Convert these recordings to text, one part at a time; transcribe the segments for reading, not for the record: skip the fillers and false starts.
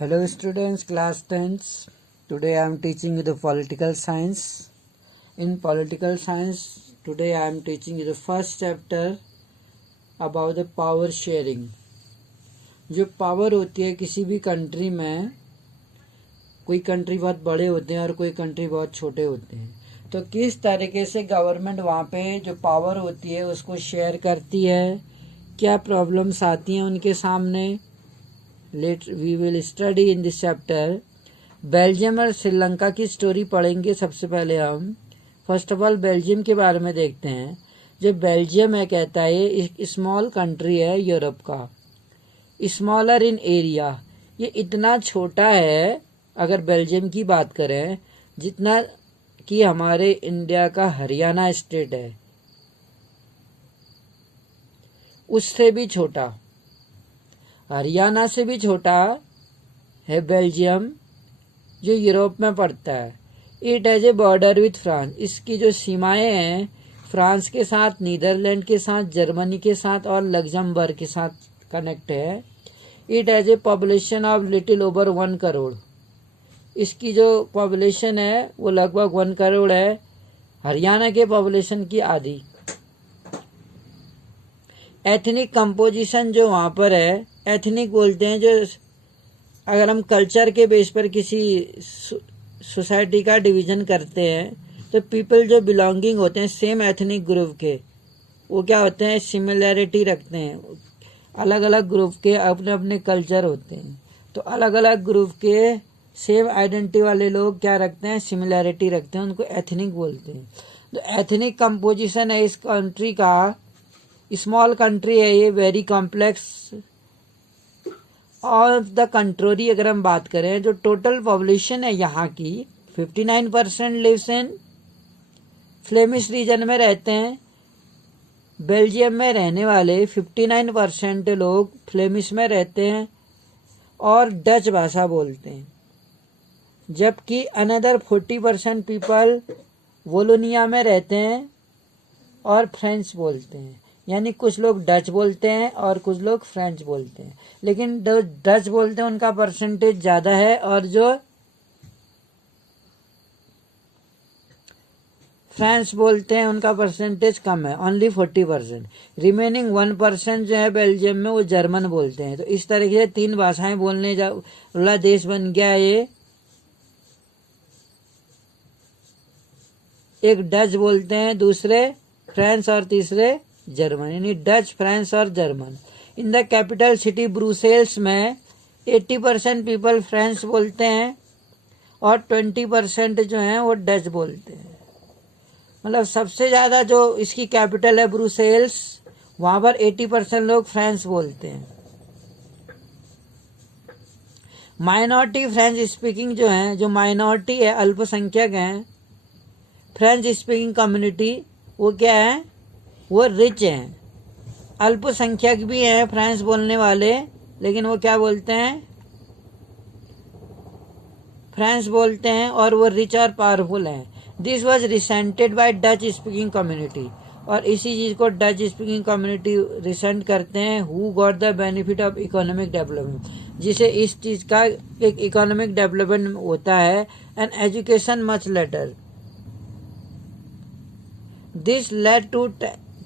Hello students, class 10th. Today I am teaching you the political science. In political science, today I am teaching you the first chapter about the power sharing. जो power होती है किसी भी country में, कोई country बहुत बड़े होते हैं और कोई कंट्री बहुत छोटे होते हैं, तो किस तरीके से गवर्नमेंट वहाँ पे जो पावर होती है उसको शेयर करती है, क्या प्रॉब्लम्स आती हैं उनके सामने. We will study in this chapter. Belgium और श्रीलंका की स्टोरी पढ़ेंगे. सबसे पहले हम फर्स्ट ऑफ ऑल बेल्जियम के बारे में देखते हैं. जो बेल्जियम है कहता है ये स्मॉल कंट्री है यूरोप का, स्मॉलर इन एरिया. ये इतना छोटा है अगर बेल्जियम की बात करें जितना कि हमारे इंडिया का हरियाणा स्टेट है, उससे भी छोटा, हरियाणा से भी छोटा है बेल्जियम, जो यूरोप में पड़ता है. It has a border with France. इसकी जो सीमाएं हैं फ्रांस के साथ, नीदरलैंड के साथ, जर्मनी के साथ और लग्जमबर्ग के साथ कनेक्ट है. It has a population of little over 1 crore. इसकी जो पॉपुलेशन है वो लगभग 1 करोड़ है, हरियाणा के पॉपुलेशन की आधी. एथनिक कंपोजिशन जो वहाँ पर है, एथनिक बोलते हैं जो अगर हम कल्चर के बेस पर किसी सोसाइटी का डिवीज़न करते हैं तो पीपल जो बिलोंगिंग होते हैं सेम एथनिक ग्रुप के, वो क्या होते हैं, सिमिलैरिटी रखते हैं. अलग अलग ग्रुप के अपने अपने कल्चर होते हैं, तो अलग अलग ग्रुप के सेम आइडेंटिटी वाले लोग क्या रखते हैं, सिमिलैरिटी रखते हैं, उनको एथनिक बोलते हैं. तो एथनिक कंपोजिशन है इस कंट्री का, स्मॉल कंट्री है ये, very complex. Of the country अगर हम बात करें, जो टोटल पॉपुलेशन है यहाँ की 59% लिव्स इन फ्लेमिश रीजन में रहते हैं. बेल्जियम में रहने वाले 59% लोग फ्लेमिश में रहते हैं और डच भाषा बोलते हैं, जबकि अनदर 40% पीपल वोलोनिया में रहते हैं और फ्रेंच बोलते हैं. यानी कुछ लोग डच बोलते हैं और कुछ लोग फ्रेंच बोलते हैं, लेकिन जो डच बोलते हैं उनका परसेंटेज ज़्यादा है और जो फ्रेंच बोलते हैं उनका परसेंटेज कम है, ओनली 40%. रिमेनिंग 1% जो है बेल्जियम में वो जर्मन बोलते हैं. तो इस तरीके से 3 भाषाएं बोलने वाला देश बन गया ये. एक डच बोलते हैं, दूसरे फ्रेंच और तीसरे जर्मन, यानी डच, फ्रेंच और German. In the capital city Brussels में 80% पीपल फ्रेंच बोलते हैं और 20% जो हैं वो डच बोलते हैं. मतलब सबसे ज़्यादा जो इसकी कैपिटल है ब्रुसेल्स, वहाँ पर 80% लोग फ्रेंच बोलते हैं. माइनॉरिटी फ्रेंच स्पीकिंग जो हैं, जो माइनॉरिटी है, अल्पसंख्यक हैं फ्रेंच स्पीकिंग कम्युनिटी, वो क्या है, वो रिच हैं. अल्पसंख्यक भी हैं फ्रेंच बोलने वाले, लेकिन वो क्या बोलते हैं, फ्रेंच बोलते हैं और वो रिच और पावरफुल हैं. This was resented by Dutch speaking community. और इसी चीज़ को डच स्पीकिंग कम्युनिटी रिसेंट करते हैं. Who got the benefit of economic development, जिसे इस चीज़ का एक इकोनॉमिक डेवलपमेंट होता है. And education much later. This led to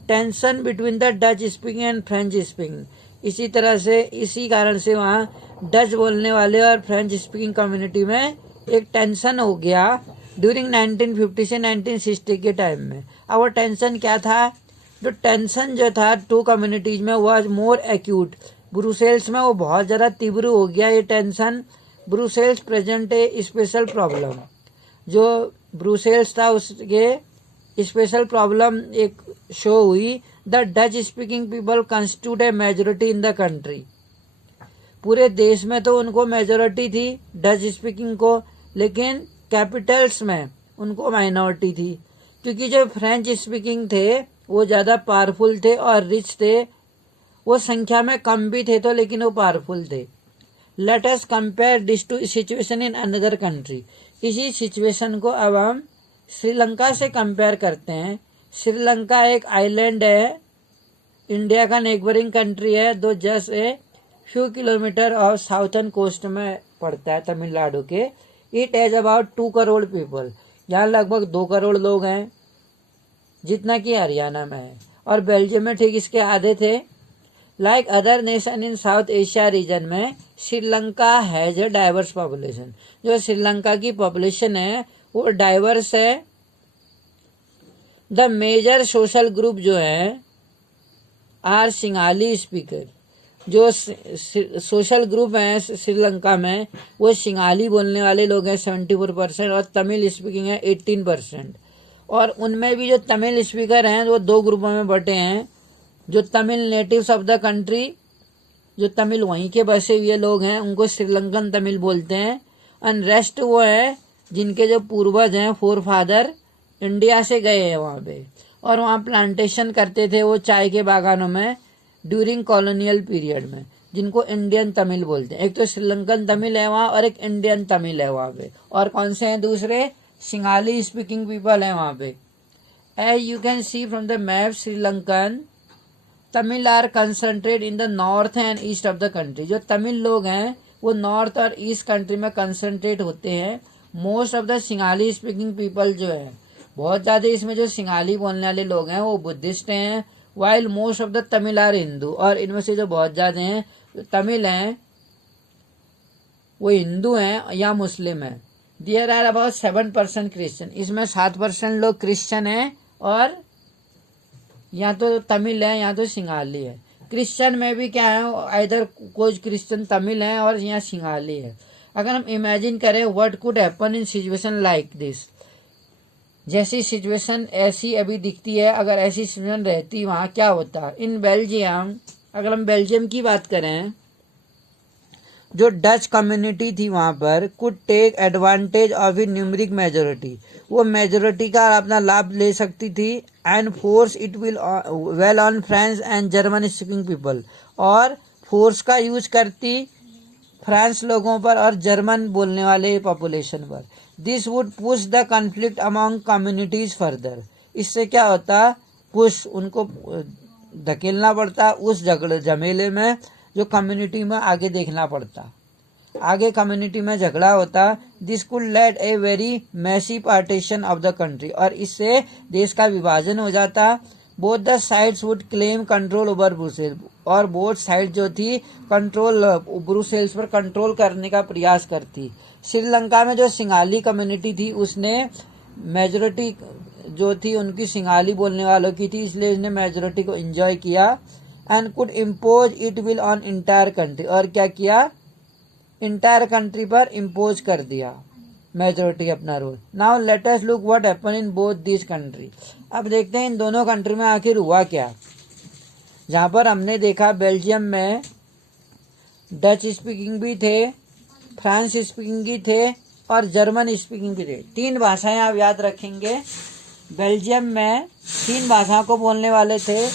tension between the Dutch speaking and French speaking. इसी तरह से, इसी कारण से वहाँ डच बोलने वाले और फ्रेंच स्पीकिंग कम्युनिटी में एक टेंशन हो गया ड्यूरिंग 1950 से 1960 के टाइम में. अब वो टेंशन क्या था, जो टेंशन जो था 2 कम्युनिटीज में वॉज मोर एक्यूट. ब्रुसेल्स में वो बहुत ज़्यादा तीव्र हो गया ये टेंशन. ब्रुसेल्स प्रेजेंट ए स्पेशल प्रॉब्लम. जो ब्रुसेल्स था उसके स्पेशल प्रॉब्लम एक शो हुई. The Dutch speaking people constitute A majority in the country. पूरे देश में तो उनको मेजोरिटी थी डच स्पीकिंग को, लेकिन कैपिटल्स में उनको माइनॉरिटी थी, क्योंकि जो फ्रेंच स्पीकिंग थे वो ज़्यादा पावरफुल थे और रिच थे. वो संख्या में कम भी थे तो, लेकिन वो पावरफुल थे. Let us compare this to situation in another country. इसी सिचुएशन को अब हम श्रीलंका से कंपेयर करते हैं. श्रीलंका एक आइलैंड है, इंडिया का नेबरिंग कंट्री है, दो जस्ट ए फ्यू किलोमीटर और साउथर्न कोस्ट में पड़ता है तमिलनाडु के। It has about 2 crore people. यहाँ लगभग 2 करोड़ लोग हैं, जितना कि हरियाणा में है। और बेल्जियम में ठीक इसके आधे थे। Like other nation in South Asia region में Sri Lanka has a diverse population. जो श्रीलंका की पॉपुलेशन है वो डाइवर्स है। द मेजर सोशल ग्रुप जो है आर सिंगाली स्पीकर। जो सोशल ग्रुप है श्रीलंका में वो सिंगाली बोलने वाले लोग हैं 74%, और तमिल स्पीकिंग है 18%। और उनमें भी जो तमिल स्पीकर हैं वो 2 ग्रुपों में बटे हैं। जो Tamil natives of the country, जो तमिल वहीं के बसे हुए लोग हैं, उनको श्रीलंकन तमिल बोलते हैं। एंड रेस्ट वो है जिनके जो पूर्वज हैं, फोर फादर इंडिया से गए हैं वहाँ पे, और वहाँ प्लांटेशन करते थे वो चाय के बागानों में ड्यूरिंग कॉलोनियल पीरियड में, जिनको इंडियन तमिल बोलते हैं। एक तो श्रीलंकन तमिल है वहाँ और एक इंडियन तमिल है वहाँ पे। और कौन से हैं दूसरे? सिंगाली स्पीकिंग पीपल हैं वहाँ पे। As you can see from the map, Sri Lankan Tamil are concentrate in the north and east of the country. जो तमिल लोग हैं वो नॉर्थ और ईस्ट कंट्री में कंसंट्रेट होते हैं। Most of the Sinhala speaking people जो है, बहुत ज़्यादा इसमें जो सिंगाली बोलने वाले लोग हैं वो बुद्धिस्ट हैं, while most of the Tamil are Hindu. और इनमें से जो बहुत ज़्यादा हैं जो तमिल हैं वो हिंदू हैं या मुस्लिम हैं। There are about 7% Christian. इसमें 7% लोग क्रिश्चियन हैं, और या तो तमिल है या तो सिंगाली है। क्रिश्चियन में भी क्या है, इधर कुछ क्रिश्चियन तमिल है और यहाँ सिंगाली है। अगर हम इमेजिन करें what could happen in situation like this, जैसी सिचुएशन ऐसी अभी दिखती है, अगर ऐसी सिचुएशन रहती वहाँ क्या होता। इन बेल्जियम, अगर हम बेल्जियम की बात करें, जो डच कम्युनिटी थी वहाँ पर could take advantage of a numeric majority. वो मेजोरिटी का अपना लाभ ले सकती थी। And force it will well on French and German speaking people. और फोर्स का यूज करती फ्रांस लोगों पर और जर्मन बोलने वाले पॉपुलेशन पर। This would push the conflict among communities further. इससे क्या होता, पुश उनको धकेलना पड़ता उस झगड़े झमेले में जो कम्युनिटी में आगे देखना पड़ता, आगे कम्युनिटी में झगड़ा होता। This could led a very messy partition of the country. और इससे देश का विभाजन हो जाता। Both the sides would claim control over Brussels. और बोथ साइड जो थी कंट्रोल ब्रुसेल्स पर कंट्रोल करने का प्रयास करती। श्रीलंका में जो सिंगाली कम्युनिटी थी उसने मेजोरिटी जो थी उनकी सिंगाली बोलने वालों की थी, इसलिए इसने मेजोरिटी को एंजॉय किया। And could impose it will on entire country. और क्या किया, इंटायर कंट्री पर इम्पोज कर दिया मेजोरिटी अपना rule. Now let us look what happen in both this country. अब देखते हैं इन दोनों कंट्री में आखिर हुआ क्या। जहाँ पर हमने देखा बेल्जियम में डच स्पीकिंग भी थे, फ्रांस स्पीकिंग भी थे और जर्मन स्पीकिंग भी थे। 3 भाषाएं आप याद रखेंगे। बेल्जियम में 3 भाषाओं को बोलने वाले थे,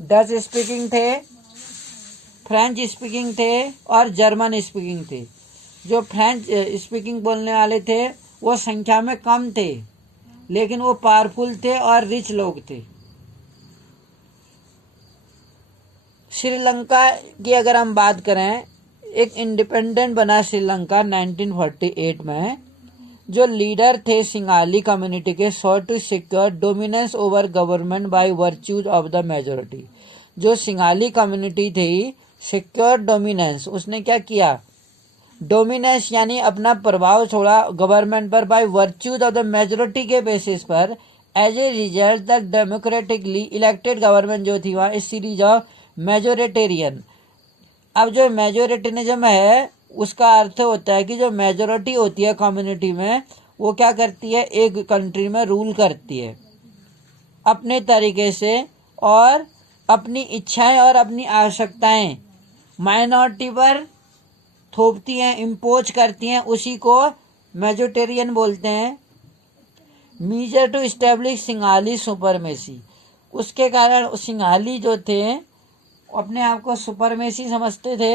डच स्पीकिंग थे, फ्रेंच स्पीकिंग थे और जर्मन स्पीकिंग थे। जो फ्रेंच स्पीकिंग बोलने वाले थे वो संख्या में कम थे, लेकिन वो पावरफुल थे और रिच लोग थे। श्रीलंका की अगर हम बात करें, एक इंडिपेंडेंट बना श्रीलंका 1948 में। जो लीडर थे सिंगाली कम्युनिटी के, sought to secure dominance over government by virtues of the majority. जो सिंगाली कम्युनिटी थी, सिक्योर डोमिनेंस, उसने क्या किया, डोमिनेंस यानी अपना प्रभाव छोड़ा गवर्नमेंट पर by virtues of the majority के बेसिस पर। As a result the democratically elected government जो थी वहाँ इस सीरीज ऑफ मेजोरिटेरियन। अब जो मेजोरिटेरिज्म है उसका अर्थ होता है कि जो मेजोरिटी होती है कम्युनिटी में वो क्या करती है, एक कंट्री में रूल करती है अपने तरीके से और अपनी इच्छाएं और अपनी आवश्यकताएं माइनॉरिटी पर थोपती हैं, इम्पोज करती हैं। उसी को मेजोरिटेरियन बोलते हैं। Measure to establish Sinhala supremacy. उसके कारण सिंगाली जो थे अपने आप को सुपरमेसी समझते थे।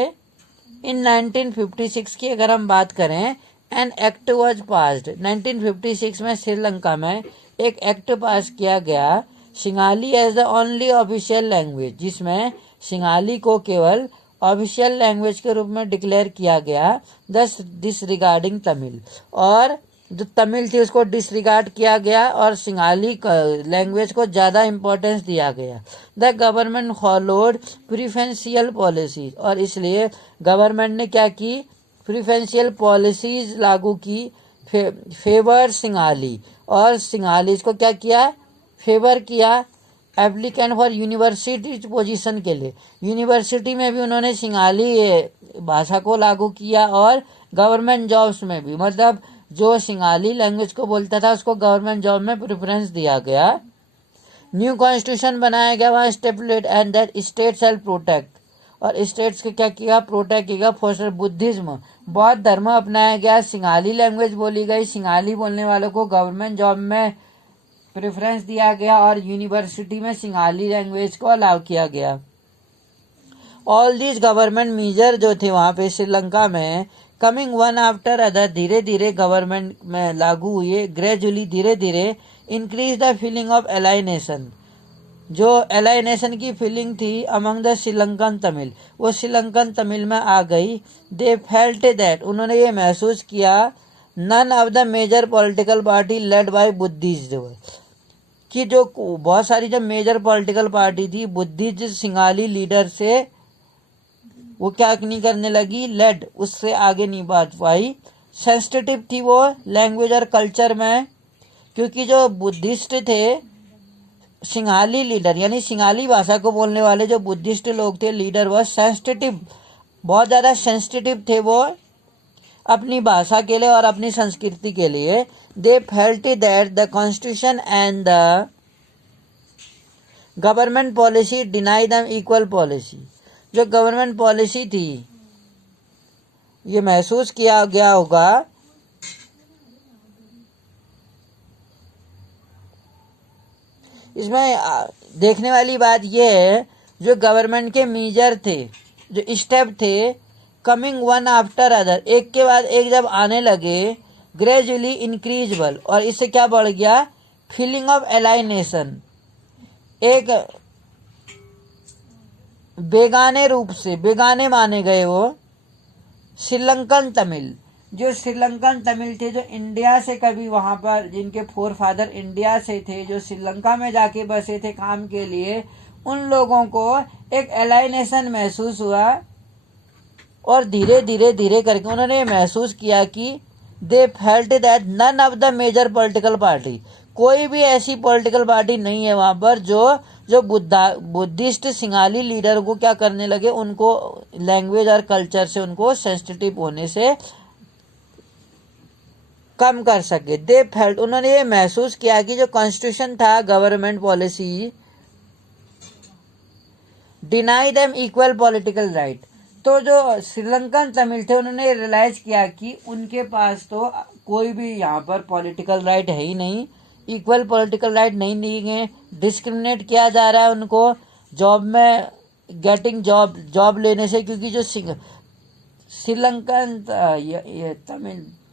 इन 1956 की अगर हम बात करें, एन एक्ट वाज पास्ड। 1956 में श्रीलंका में एक एक्ट पास किया गया, Sinhala as the only official language, जिसमें सिंगाली को केवल ऑफिशियल लैंग्वेज के रूप में डिक्लेयर किया गया, दस डिसरिगार्डिंग तमिल, और जो तमिल थी उसको डिसरिगार्ड किया गया और सिंगाली लैंग्वेज को ज़्यादा इम्पोर्टेंस दिया गया। The government followed preferential policies, और इसलिए गवर्नमेंट ने क्या की, प्रिफरेंशियल पॉलिसीज लागू की फेवर सिंगाली, और सिंगालीज को क्या किया, फेवर किया एप्लीकेंट फॉर यूनिवर्सिटी पोजीशन के लिए। यूनिवर्सिटी में भी उन्होंने सिंगाली भाषा को लागू किया और गवर्नमेंट जॉब्स में भी, मतलब जो सिंगाली लैंग्वेज को बोलता था उसको गवर्नमेंट जॉब में प्रेफरेंस दिया गया। न्यू कॉन्स्टिट्यूशन बनाया गया, वहाँ stipulate and that state shall protect, और स्टेट्स के क्या किया, प्रोटेक्ट किया फॉर बुद्धिज्म, बौद्ध धर्म अपनाया गया। सिंगाली लैंग्वेज बोली गई, सिंगाली बोलने वालों को गवर्नमेंट जॉब में प्रेफरेंस दिया गया और यूनिवर्सिटी में सिंगाली लैंग्वेज को अलाउ किया गया। ऑल दिस गवर्नमेंट मेजर जो थे वहाँ पे श्रीलंका में, कमिंग वन आफ्टर अदर, धीरे धीरे गवर्नमेंट में लागू हुए, ग्रेजुअली धीरे धीरे इंक्रीज द फीलिंग ऑफ एलाइनेशन, जो एलाइनेशन की फीलिंग थी अमंग द श्रीलंकन तमिल, वो श्रीलंकन तमिल में आ गई। दे फेल्ट दैट, उन्होंने ये महसूस किया, none of the major political party led by Buddhism, कि जो बहुत सारी जो मेजर पॉलिटिकल पार्टी थी बुद्धिज्म सिंगाली लीडर से वो क्या नहीं करने लगी, लेड, उससे आगे नहीं बढ़ पाई। सेंसिटिव थी वो लैंग्वेज और कल्चर में, क्योंकि जो बुद्धिस्ट थे सिंगाली लीडर, यानी सिंगाली भाषा को बोलने वाले जो बुद्धिस्ट लोग थे लीडर, वो सेंसिटिव, बहुत ज़्यादा सेंसिटिव थे वो अपनी भाषा के लिए और अपनी संस्कृति के लिए। दे felt that the constitution and the government policy deny दम इक्वल पॉलिसी, जो गवर्नमेंट पॉलिसी थी ये महसूस किया गया होगा इसमें देखने वाली बात यह है, जो गवर्नमेंट के मेजर थे, जो स्टेप थे, कमिंग वन आफ्टर अदर, एक के बाद एक जब आने लगे, ग्रेजुअली इंक्रीजबल, और इससे क्या बढ़ गया, फीलिंग ऑफ एलाइनेशन, एक बेगाने रूप से, बेगाने माने गए वो श्रीलंकन तमिल, जो श्रीलंकन तमिल थे, जो इंडिया से कभी वहाँ पर, जिनके फोर फादर इंडिया से थे, जो श्रीलंका में जाके बसे थे काम के लिए, उन लोगों को एक एलाइनेशन महसूस हुआ, और धीरे धीरे धीरे करके उन्होंने महसूस किया कि they felt that none of the major political party, कोई भी ऐसी पॉलिटिकल पार्टी नहीं है वहाँ पर जो बुद्धिस्ट सिंगाली लीडर को क्या करने लगे, उनको लैंग्वेज और कल्चर से उनको सेंसिटिव होने से कम कर सके। दे फेल्ट, उन्होंने ये महसूस किया कि जो कॉन्स्टिट्यूशन था, government policy deny them equal political right, तो जो श्रीलंकन तमिल थे उन्होंने रियलाइज किया कि उनके पास तो कोई भी यहाँ पर पॉलिटिकल राइट है ही नहीं, इक्वल पॉलिटिकल राइट नहीं दिए गए, डिस्क्रिमिनेट किया जा रहा है उनको जॉब में, गेटिंग जॉब लेने से, क्योंकि जो श्रीलंकन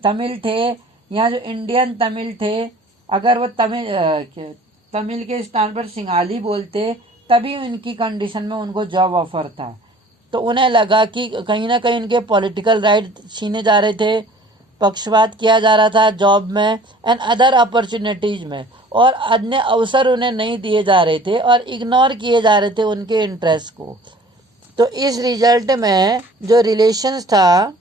तमिल थे, यहाँ जो इंडियन तमिल थे, अगर वो तमिल के स्थान पर सिंगाली बोलते तभी उनकी कंडीशन में उनको जॉब ऑफर था, तो उन्हें लगा कि कहीं ना कहीं उनके पॉलिटिकल राइट छीने जा रहे थे, पक्षपात किया जा रहा था जॉब में एंड अदर अपॉर्चुनिटीज में, और अन्य अवसर उन्हें नहीं दिए जा रहे थे और इग्नोर किए जा रहे थे उनके इंटरेस्ट को। तो इस रिजल्ट में जो रिलेशंस था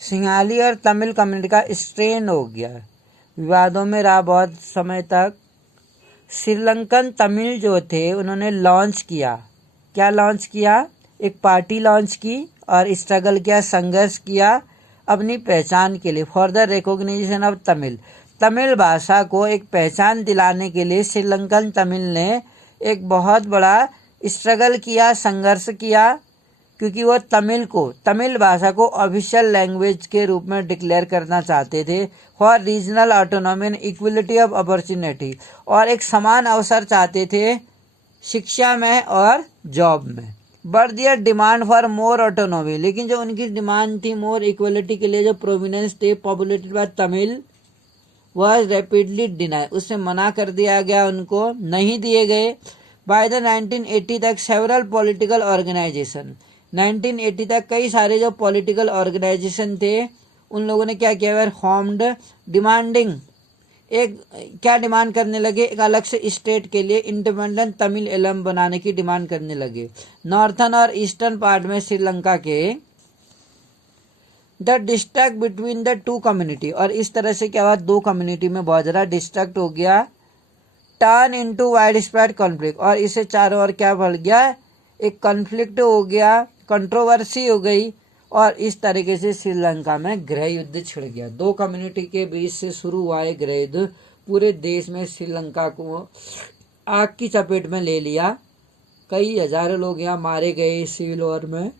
सिंगाली और तमिल कम्युनिटी का स्ट्रेन हो गया, विवादों में रहा बहुत समय तक। श्रीलंकन तमिल जो थे उन्होंने लॉन्च किया, क्या लॉन्च किया, एक पार्टी लॉन्च की और स्ट्रगल किया, संघर्ष किया अपनी पहचान के लिए, for the recognition of Tamil, Tamil भाषा को एक पहचान दिलाने के लिए श्रीलंकन तमिल ने एक बहुत बड़ा स्ट्रगल किया, संघर्ष किया, क्योंकि वो तमिल भाषा को ऑफिशियल लैंग्वेज के रूप में डिक्लेयर करना चाहते थे, for regional autonomy and equality of opportunity, और एक समान अवसर चाहते थे शिक्षा में और जॉब में। But their demand for more autonomy, लेकिन जो उनकी डिमांड थी मोर इक्वलिटी के लिए, जो प्रोविनेंस थे पॉपुलेटेड बाय तमिल, वह रैपिडली डिनाई, उससे मना कर दिया गया, उनको नहीं दिए गए। बाय द 1980 तक सेवरल पॉलिटिकल ऑर्गेनाइजेशन, 1980 तक कई सारे जो पॉलिटिकल ऑर्गेनाइजेशन थे उन लोगों ने क्या किया, वेर फॉर्म्ड डिमांडिंग, एक क्या डिमांड करने लगे, एक अलग से स्टेट के लिए इंडिपेंडेंट तमिल एलम बनाने की डिमांड करने लगे। नॉर्थन और ईस्टर्न पार्ट में श्रीलंका के the distract between the to community, और इस तरह से क्या हुआ, दो कम्युनिटी में बहुत ज़्यादा डिस्ट्रैक्ट हो गया। Turn into wide spread conflict, और इससे चारों ओर क्या बढ़ गया, एक कॉन्फ्लिक्ट हो गया, कंट्रोवर्सी हो गई, और इस तरीके से श्रीलंका में गृह युद्ध छिड़ गया। दो कम्युनिटी के बीच से शुरू हुआ है गृह युद्ध, पूरे देश में श्रीलंका को आग की चपेट में ले लिया। कई हजारों लोग यहाँ मारे गए सिविल वॉर में।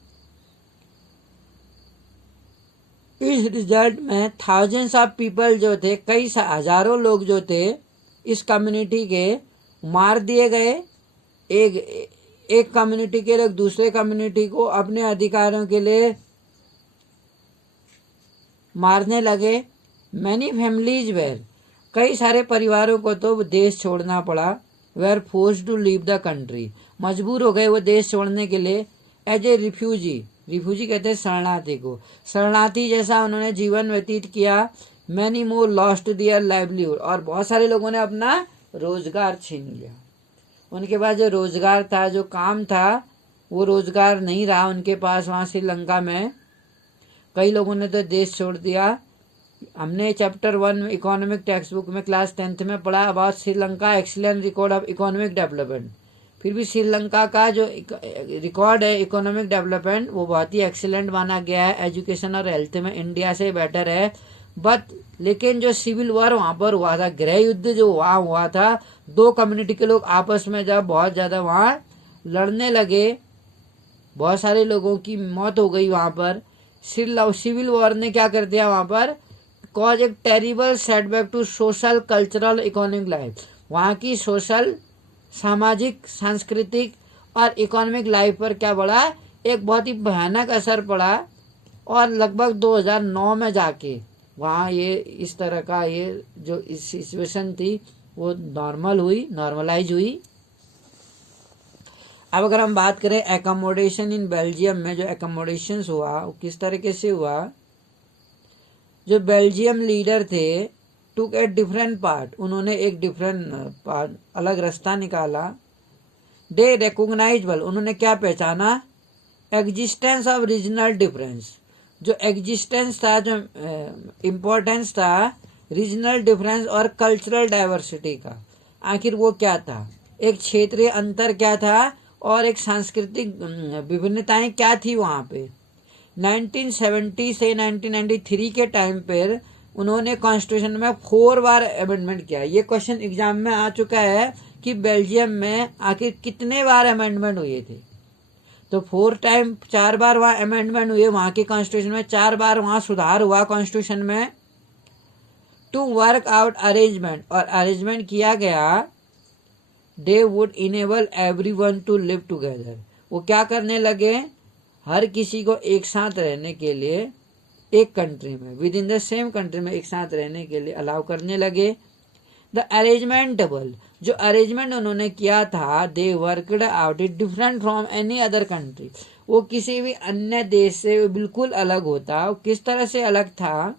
इस रिजल्ट में थाउजेंड्स ऑफ पीपल जो थे, कई हजारों लोग जो थे इस कम्युनिटी के मार दिए गए। एक कम्युनिटी के लोग दूसरे कम्युनिटी को अपने अधिकारों के लिए मारने लगे। मैनी फैमिलीज वेर, कई सारे परिवारों को तो देश छोड़ना पड़ा। Were forced to leave the country, मजबूर हो गए वो देश छोड़ने के लिए। एज ए रिफ्यूजी, रिफ्यूजी कहते हैं शरणार्थी को, शरणार्थी जैसा उन्होंने जीवन व्यतीत किया। मैनी मोर लॉस्ट दियर लाइवलीहुड, और बहुत सारे लोगों ने अपना रोजगार छीन लिया। उनके पास जो रोजगार था, जो काम था, वो रोजगार नहीं रहा उनके पास वहाँ श्रीलंका में। कई लोगों ने तो देश छोड़ दिया। हमने चैप्टर 1 इकोनॉमिक टेक्स्ट बुक में क्लास 10th में पढ़ा about Sri Lanka excellent record of economic development. फिर भी श्रीलंका का जो रिकॉर्ड है इकोनॉमिक डेवलपमेंट वो बहुत ही एक्सीलेंट माना गया है। एजुकेशन और हेल्थ में इंडिया से बेटर है। बट लेकिन जो सिविल वॉर वहाँ पर हुआ था, गृह युद्ध जो वहाँ हुआ था, दो कम्युनिटी के लोग आपस में जब बहुत ज़्यादा वहाँ लड़ने लगे, बहुत सारे लोगों की मौत हो गई वहाँ पर। सिविल वॉर ने क्या कर दिया वहाँ पर, कॉज एक terrible setback to social cultural economic life. वहाँ की सोशल, सामाजिक, सांस्कृतिक और इकोनॉमिक लाइफ पर क्या पड़ा, एक बहुत ही भयानक असर पड़ा। और लगभग 2009 में जाके वहाँ ये इस तरह का ये जो इस सिचुएशन थी वो नॉर्मलाइज हुई। अब अगर हम बात करें एकोमोडेशन इन बेल्जियम में, जो एकोमोडेशन हुआ वो किस तरीके से हुआ। जो बेल्जियम लीडर थे टुक ए डिफरेंट पार्ट, उन्होंने एक डिफरेंट पार्ट, अलग रास्ता निकाला। दे रिकॉग्नाइजेबल, उन्होंने क्या पहचाना, एग्जिस्टेंस ऑफ रीजनल डिफरेंस। जो एग्जिस्टेंस था, जो इम्पोर्टेंस था रीजनल डिफरेंस और कल्चरल डाइवर्सिटी का, आखिर वो क्या था, एक क्षेत्रीय अंतर क्या था और एक सांस्कृतिक विभिन्नताएं क्या थी वहाँ पे। 1970 से 1993 के टाइम पर उन्होंने कॉन्स्टिट्यूशन में 4 बार अमेंडमेंट किया। ये क्वेश्चन एग्जाम में आ चुका है कि बेल्जियम में आखिर कितने बार अमेंडमेंट हुए थे। तो 4 बार वहाँ अमेंडमेंट हुए वहाँ के कॉन्स्टिट्यूशन में, 4 बार वहाँ सुधार हुआ कॉन्स्टिट्यूशन में। टू वर्क आउट अरेंजमेंट, और अरेंजमेंट किया गया, they would enable everyone to live together. वो क्या करने लगे, हर किसी को एक साथ रहने के लिए एक कंट्री में, with in the same country में एक साथ रहने के लिए अलाउ करने लगे। द अरेंजमेंट डबल, जो अरेंजमेंट उन्होंने किया था, they worked out it different from any other country. वो किसी भी अन्य देश से बिल्कुल अलग होता। वो किस तरह से अलग था,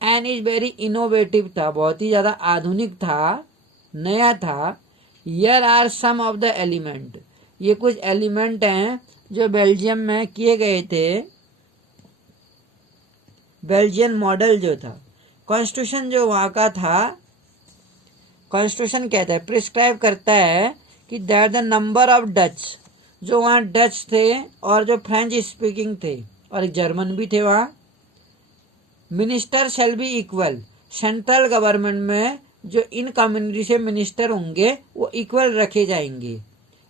एंड इज वेरी इनोवेटिव था, बहुत ही ज्यादा आधुनिक था, नया था। Here are some of the element, ये कुछ एलिमेंट हैं जो बेल्जियम में किए गए थे। बेल्जियन मॉडल जो था, कॉन्स्टिट्यूशन जो वहाँ का था, कॉन्स्टिट्यूशन कहता है, प्रिस्क्राइब करता है कि that the number of Dutch, जो वहाँ डच थे और जो फ्रेंच स्पीकिंग थे और एक जर्मन भी थे वहाँ। Minister shall be equal, central government में जो इन कम्युनिटी से मिनिस्टर होंगे वो इक्वल रखे जाएंगे।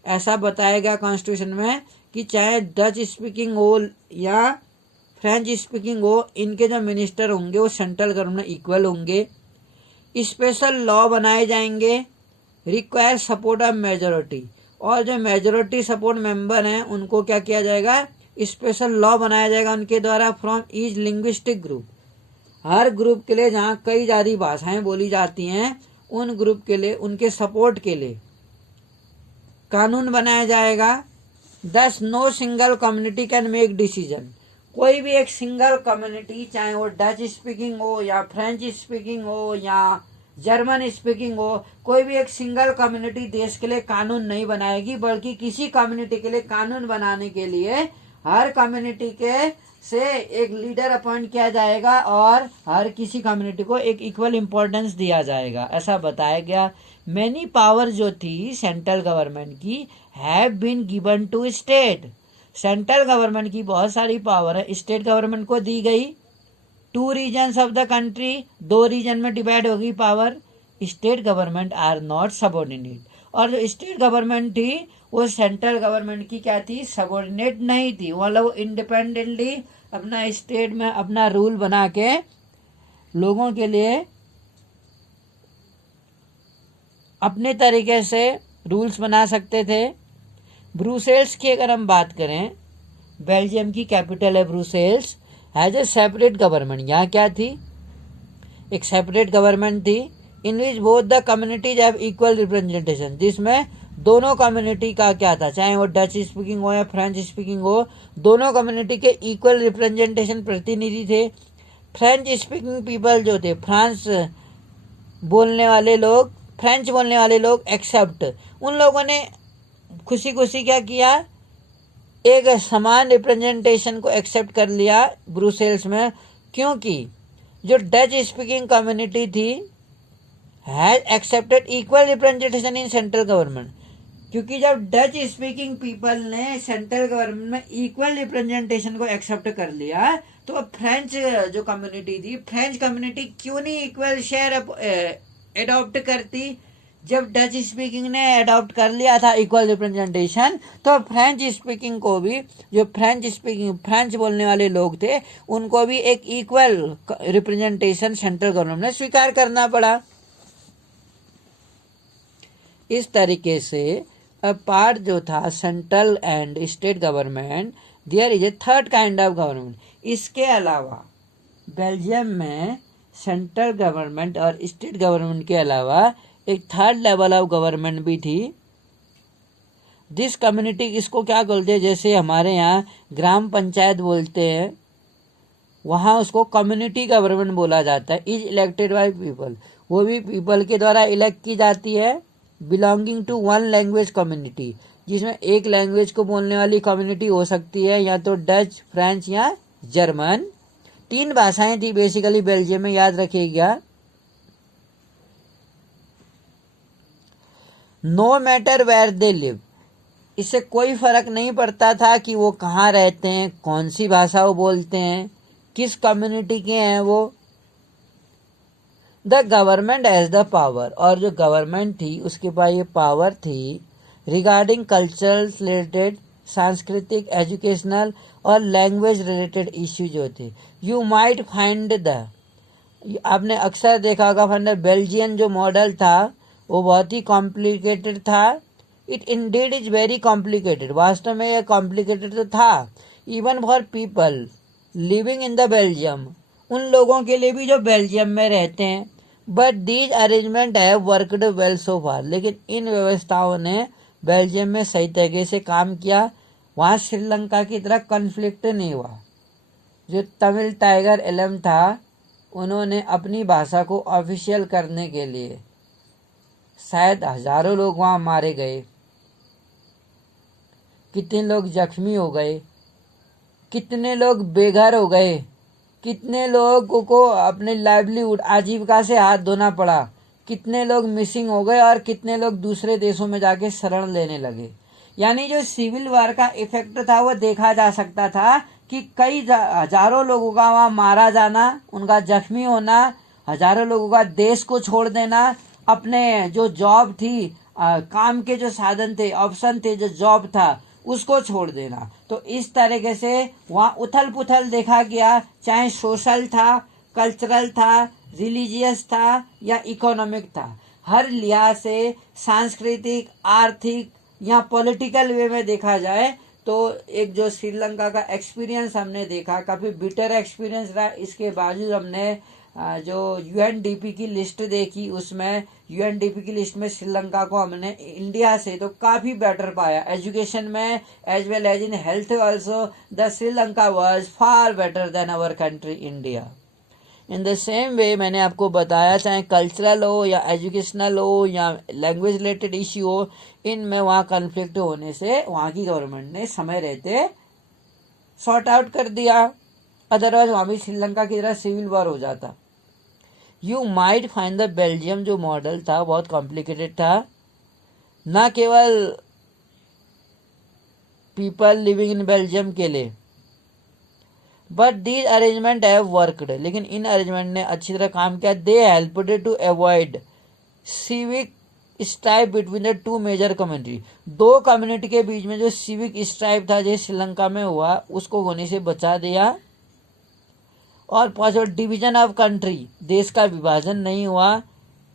ऐसा बताया गया कॉन्स्टिट्यूशन में कि चाहे डच स्पीकिंग हो या फ्रेंच स्पीकिंग हो, इनके जो मिनिस्टर होंगे वो सेंट्रल गवर्नमेंट इक्वल होंगे। स्पेशल लॉ बनाए जाएंगे, रिक्वायर सपोर्ट ऑफ मेजोरिटी, और जो मेजोरिटी सपोर्ट मेंबर हैं उनको क्या किया जाएगा, स्पेशल लॉ बनाया जाएगा उनके द्वारा from each linguistic group. Her group के लिए जहाँ कई ज़्यादा भाषाएं बोली जाती हैं उन ग्रुप के लिए, उनके सपोर्ट के लिए कानून बनाया जाएगा। Thus no single community can make decision. कोई भी एक सिंगल कम्युनिटी, चाहे वो डच स्पीकिंग हो या फ्रेंच स्पीकिंग हो या जर्मन स्पीकिंग हो, कोई भी एक सिंगल कम्युनिटी देश के लिए कानून नहीं बनाएगी, बल्कि किसी कम्युनिटी के लिए कानून बनाने के लिए हर कम्युनिटी के से एक लीडर अपॉइंट किया जाएगा और हर किसी कम्युनिटी को एक इक्वल इम्पोर्टेंस दिया जाएगा, ऐसा बताया गया। मैनी पावर जो थी सेंट्रल गवर्नमेंट की have been given to state. Central government की बहुत सारी पावर है स्टेट गवर्नमेंट को दी गई। 2 regions of the country, 2 region में डिवाइड होगी power. State government are not subordinate. और जो स्टेट गवर्नमेंट थी वो सेंट्रल गवर्नमेंट की क्या थी, सबऑर्डिनेट नहीं थी। मतलब इंडिपेंडेंटली अपना स्टेट में अपना रूल बना के लोगों के लिए अपने तरीके से रूल्स बना सकते थे। ब्रुसेल्स की अगर हम बात करें, बेल्जियम की कैपिटल है Brussels, has a separate government. यहाँ क्या थी, एक सेपरेट गवर्नमेंट थी। In which both the communities have equal representation, जिसमें दोनों कम्युनिटी का क्या था, चाहे वो डच स्पीकिंग हो या फ्रेंच स्पीकिंग हो, दोनों कम्युनिटी के इक्वल रिप्रेजेंटेशन प्रतिनिधि थे। फ्रेंच स्पीकिंग पीपल जो थे, फ्रांस बोलने वाले लोग, फ्रेंच बोलने वाले लोग एक्सेप्ट, उन लोगों ने खुशी खुशी क्या किया, एक समान रिप्रेजेंटेशन को एक्सेप्ट कर लिया ब्रुसेल्स में, क्योंकि जो डच स्पीकिंग कम्युनिटी थी has accepted equal representation in central government. क्योंकि जब डच स्पीकिंग पीपल ने सेंट्रल गवर्नमेंट में इक्वल रिप्रेजेंटेशन को एक्सेप्ट कर लिया, तो फ्रेंच जो कम्युनिटी थी, फ्रेंच कम्युनिटी क्यों नहीं इक्वल शेयर एडॉप्ट करती। जब डच स्पीकिंग ने अडॉप्ट कर लिया था इक्वल रिप्रेजेंटेशन, तो फ्रेंच स्पीकिंग को भी, जो फ्रेंच बोलने वाले लोग थे, उनको भी एक इक्वल रिप्रेजेंटेशन सेंट्रल गवर्नमेंट ने स्वीकार करना पड़ा। इस तरीके से पार्ट जो था central and state government, there is a third kind of government. इसके अलावा बेल्जियम में सेंट्रल गवर्नमेंट और स्टेट गवर्नमेंट के अलावा एक थर्ड लेवल ऑफ गवर्नमेंट भी थी। दिस कम्युनिटी, इसको क्या बोलते हैं, जैसे हमारे यहाँ ग्राम पंचायत बोलते हैं, वहाँ उसको कम्युनिटी गवर्नमेंट बोला जाता है। इज इलेक्टेड बाय पीपल, वो भी पीपल के द्वारा इलेक्ट की जाती है। Belonging to one language community, जिसमें एक लैंग्वेज को बोलने वाली कम्युनिटी हो सकती है, या तो डच, फ्रेंच या जर्मन। 3 भाषाएं थी बेसिकली बेल्जियम में, याद रखिएगा। No matter where they live, इससे कोई फर्क नहीं पड़ता था कि वो कहाँ रहते हैं, कौन सी भाषा वो बोलते हैं, किस कम्युनिटी के हैं वो। The government as the power, और जो गवर्नमेंट थी उसके पास ये पावर थी रिगार्डिंग कल्चरल रिलेटेड, सांस्कृतिक, एजुकेशनल और लैंग्वेज रिलेटेड इश्यू जो थे। यू माइट फाइंड द, आपने अक्सर देखा होगा बेल्जियन जो मॉडल था वो बहुत ही कॉम्प्लिकेटेड था। It Indeed is very complicated, वास्तव में यह कॉम्प्लिकेटेड तो था। Even for people living in the Belgium, उन लोगों के लिए भी जो बेल्जियम में रहते हैं। But these arrangement have worked well so far, लेकिन इन व्यवस्थाओं ने बेल्जियम में सही तरीके से काम किया। वहाँ श्रीलंका की तरह कन्फ्लिक्ट नहीं हुआ। जो तमिल टाइगर एलम था, उन्होंने अपनी भाषा को ऑफिशियल करने के लिए शायद हजारों लोग वहाँ मारे गए, कितने लोग जख्मी हो गए, कितने लोग बेघर हो गए, कितने लोगों को अपने लाइवलीहुड, आजीविका से हाथ धोना पड़ा, कितने लोग मिसिंग हो गए और कितने लोग दूसरे देशों में जाके शरण लेने लगे। यानी जो सिविल वार का इफेक्ट था वो देखा जा सकता था कि कई हजारों लोगों का वहाँ मारा जाना, उनका जख्मी होना, हजारों लोगों का देश को छोड़ देना, अपने जो जॉब थी, काम के जो साधन थे, ऑप्शन थे, जो जॉब था उसको छोड़ देना। तो इस तरीके से वहाँ उथल पुथल देखा गया, चाहे सोशल था, कल्चरल था, रिलीजियस था या इकोनॉमिक था। हर लिहाज से सांस्कृतिक, आर्थिक या पॉलिटिकल वे में देखा जाए तो एक जो श्रीलंका का एक्सपीरियंस हमने देखा, काफ़ी बिटर एक्सपीरियंस रहा। इसके बावजूद हमने जो यूएनडीपी की लिस्ट देखी, उसमें यूएनडीपी की लिस्ट में श्रीलंका को हमने इंडिया से तो काफी बेटर पाया। एजुकेशन में as well as in health also the Sri Lanka was far better than our country India. In the same way मैंने आपको बताया, चाहे कल्चरल हो या एजुकेशनल हो या लैंग्वेज रिलेटेड इश्यू हो, इनमें वहाँ कन्फ्लिक्ट होने से वहाँ की गवर्नमेंट ने समय रहते सॉर्ट आउट कर दिया, अदरवाइज वहाँ भी श्रीलंका की तरह सिविल वॉर हो जाता। You might find the Belgium जो मॉडल था बहुत कॉम्प्लिकेटेड था, ना केवल पीपल लिविंग इन बेल्जियम के लिए, but these arrangement have worked, लेकिन इन अरेंजमेंट ने अच्छी तरह काम किया। They helped to avoid civic strife between the two major community, दो कम्युनिटी के बीच में जो सिविक स्ट्राइप था जो श्रीलंका में हुआ उसको होने से बचा दिया। और पांचवा डिवीजन ऑफ कंट्री, देश का विभाजन नहीं हुआ।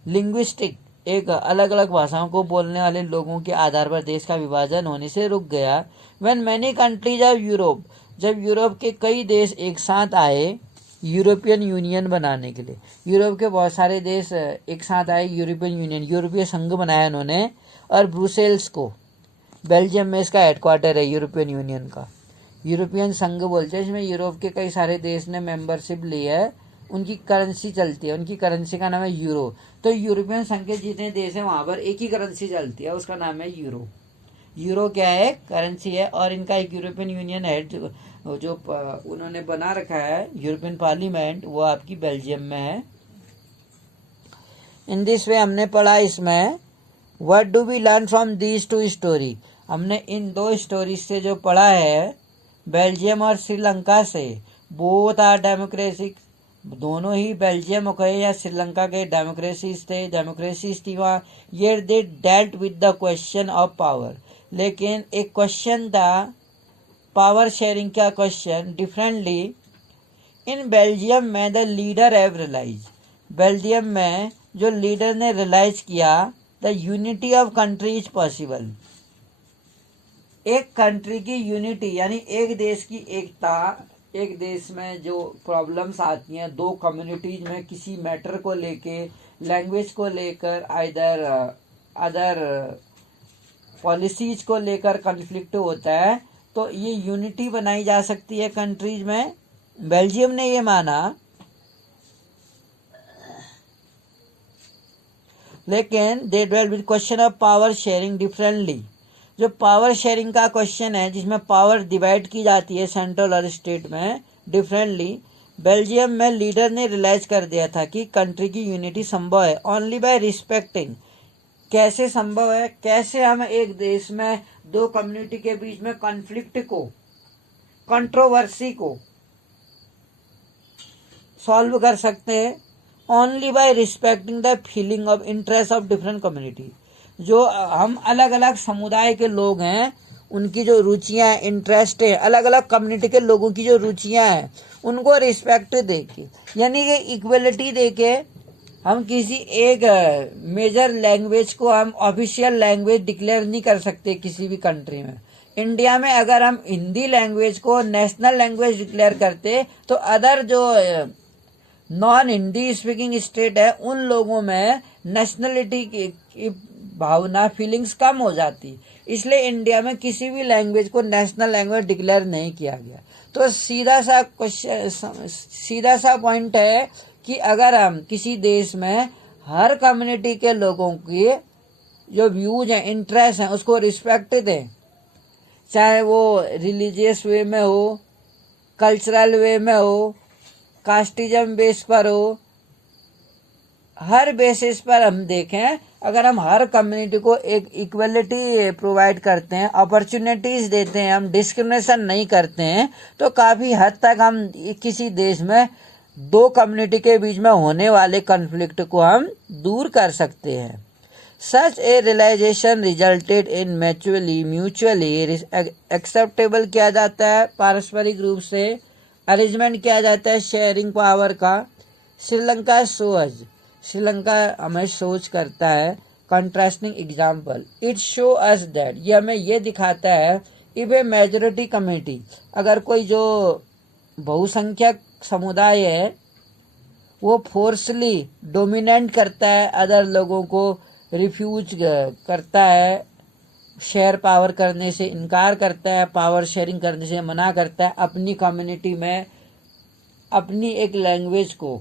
लिंग्विस्टिक, एक अलग अलग भाषाओं को बोलने वाले लोगों के आधार पर देश का विभाजन होने से रुक गया। When many countries of Europe, जब यूरोप के कई देश एक साथ आए यूरोपियन यूनियन बनाने के लिए, यूरोप के बहुत सारे देश एक साथ आए यूरोपियन यूनियन, यूरोपीय संघ बनाया उन्होंने। और ब्रुसेल्स को, बेल्जियम में इसका हेडक्वार्टर है यूरोपियन यूनियन का, यूरोपियन संघ बोलते हैं। इसमें यूरोप के कई सारे देश ने मेंबरशिप ली है, उनकी करेंसी चलती है, उनकी करेंसी का नाम है यूरो। तो यूरोपियन संघ के जितने देश हैं वहां पर एक ही करेंसी चलती है, उसका नाम है यूरो। यूरो क्या है? करेंसी है। और इनका एक यूरोपियन यूनियन हेड जो उन्होंने बना रखा है यूरोपियन पार्लियामेंट, वो आपकी बेल्जियम में है। इन दिस वे हमने पढ़ा इसमें what do we learn from these two story, हमने इन दो स्टोरी से जो पढ़ा है बेल्जियम और श्रीलंका से, बोथ आर डेमोक्रेसी, दोनों ही बेल्जियम के या श्रीलंका के डेमोक्रेसीज थी वहाँ। ये they dealt with the question of power, लेकिन एक क्वेश्चन था पावर शेयरिंग का क्वेश्चन डिफरेंटली। इन बेल्जियम में the leader have realise, Belgium में जो लीडर ने रियलाइज किया the unity of country is possible, एक कंट्री की यूनिटी यानी एक देश की एकता, एक देश में जो प्रॉब्लम्स आती हैं दो कम्युनिटीज में किसी मैटर को लेके, लैंग्वेज को लेकर, आइदर अदर पॉलिसीज को लेकर कन्फ्लिक्ट होता है, तो ये यूनिटी बनाई जा सकती है कंट्रीज में। बेल्जियम ने ये माना, लेकिन they dealt with question of power sharing differently, जो पावर शेयरिंग का क्वेश्चन है जिसमें पावर डिवाइड की जाती है सेंट्रल और स्टेट में डिफरेंटली, बेल्जियम में लीडर ने रियलाइज कर दिया था कि कंट्री की यूनिटी संभव है ओनली बाय रिस्पेक्टिंग। कैसे संभव है? कैसे हम एक देश में दो कम्युनिटी के बीच में कॉन्फ्लिक्ट को, कंट्रोवर्सी को सॉल्व कर सकते हैं? Only by respecting the feeling of interest of different community, जो हम अलग अलग समुदाय के लोग हैं उनकी जो रुचियां हैं, इंटरेस्ट है, अलग अलग कम्युनिटी के लोगों की जो रुचियां हैं उनको रिस्पेक्ट देके, यानी कि इक्वलिटी देके हम किसी एक मेजर लैंग्वेज को हम ऑफिशियल लैंग्वेज डिक्लेयर नहीं कर सकते किसी भी कंट्री में। इंडिया में अगर हम हिंदी लैंग्वेज को नेशनल लैंग्वेज डिक्लेयर करते तो अदर जो नॉन हिंदी स्पीकिंग स्टेट है उन लोगों में नेशनलिटी की भावना, फीलिंग्स कम हो जाती, इसलिए इंडिया में किसी भी लैंग्वेज को नेशनल लैंग्वेज डिक्लेयर नहीं किया गया। तो सीधा सा पॉइंट है कि अगर हम किसी देश में हर कम्युनिटी के लोगों की जो व्यूज हैं, इंटरेस्ट हैं, उसको रिस्पेक्ट दें, चाहे वो रिलीजियस वे में हो, कल्चरल वे में हो, कास्टिज्म बेस पर हो, हर बेसिस पर हम देखें, अगर हम हर कम्युनिटी को एक इक्वलिटी प्रोवाइड करते हैं, अपॉर्चुनिटीज देते हैं, हम डिस्क्रिमिनेशन नहीं करते हैं, तो काफी हद तक हम किसी देश में दो कम्युनिटी के बीच में होने वाले कॉन्फ्लिक्ट को हम दूर कर सकते हैं। Such a realisation resulted in mutually acceptable किया जाता है, पारस्परिक रूप से अरेंजमेंट किया जाता है शेयरिंग पावर का। श्रीलंका सोच, श्रीलंका हमें सोच करता है contrasting example, it show us that, ये हमें ये दिखाता है इफ ए मेजोरिटी कम्युनिटी, अगर कोई जो बहुसंख्यक समुदाय है वो फोर्सली डोमिनेट करता है, अदर लोगों को रिफ्यूज करता है, शेयर पावर करने से इनकार करता है, पावर शेयरिंग करने से मना करता है, अपनी कम्युनिटी में अपनी एक लैंग्वेज को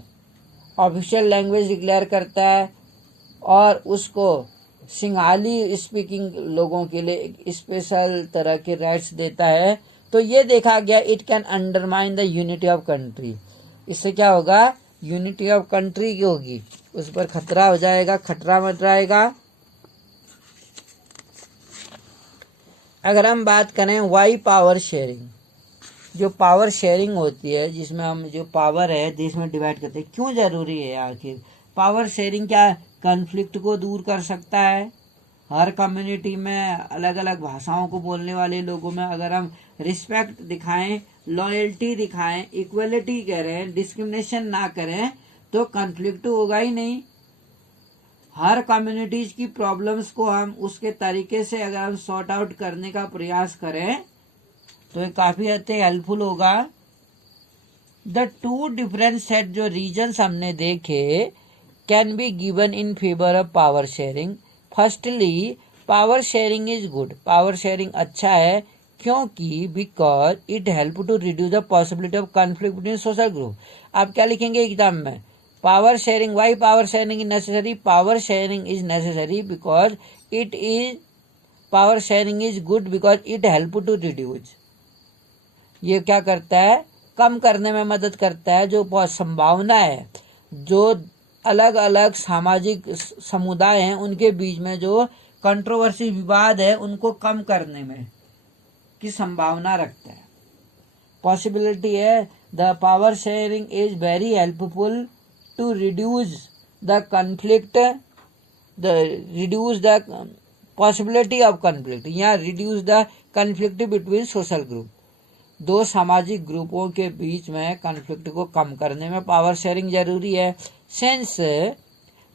ऑफिशियल लैंग्वेज डिक्लेयर करता है और उसको सिंगाली स्पीकिंग लोगों के लिए एक स्पेशल तरह के राइट्स देता है। तो ये देखा गया it can undermine the unity of country. इससे क्या होगा, यूनिटी ऑफ कंट्री की होगी, उस पर खतरा हो जाएगा, खतरा मंडराएगा। अगर हम बात करें वाई पावर शेयरिंग, जो पावर शेयरिंग होती है जिसमें हम जो पावर है देश में डिवाइड करते हैं, क्यों जरूरी है आखिर पावर शेयरिंग? क्या कॉन्फ्लिक्ट को दूर कर सकता है? हर कम्युनिटी में अलग अलग भाषाओं को बोलने वाले लोगों में अगर हम रिस्पेक्ट दिखाएं, लॉयल्टी दिखाएं, इक्वलिटी करें, डिस्क्रिमिनेशन ना करें तो कॉन्फ्लिक्ट होगा ही नहीं। हर कम्युनिटीज की प्रॉब्लम्स को हम उसके तरीके से अगर हम सॉर्ट आउट करने का प्रयास करें तो ये काफी हद तक हेल्पफुल होगा। द टू डिफरेंट सेट जो रीजन्स हमने देखे can be given in favour of power sharing. Firstly, power sharing is good. Power sharing अच्छा है क्योंकि because it help to reduce the possibility of conflict between social group. आप क्या लिखेंगे exam में? Power sharing, why power sharing is necessary? Power sharing is necessary because it is power sharing is good because it help to reduce. ये क्या करता है, कम करने में मदद करता है जो संभावना है, जो अलग अलग सामाजिक समुदाय हैं उनके बीच में जो कंट्रोवर्सी विवाद है उनको कम करने में की संभावना रखता है, पॉसिबिलिटी है। The power sharing is very helpful to reduce the conflict, reduce the possibility of conflict या reduce the conflict between social group. दो सामाजिक ग्रुपों के बीच में कॉन्फ्लिक्ट को कम करने में पावर शेयरिंग जरूरी है। सेंस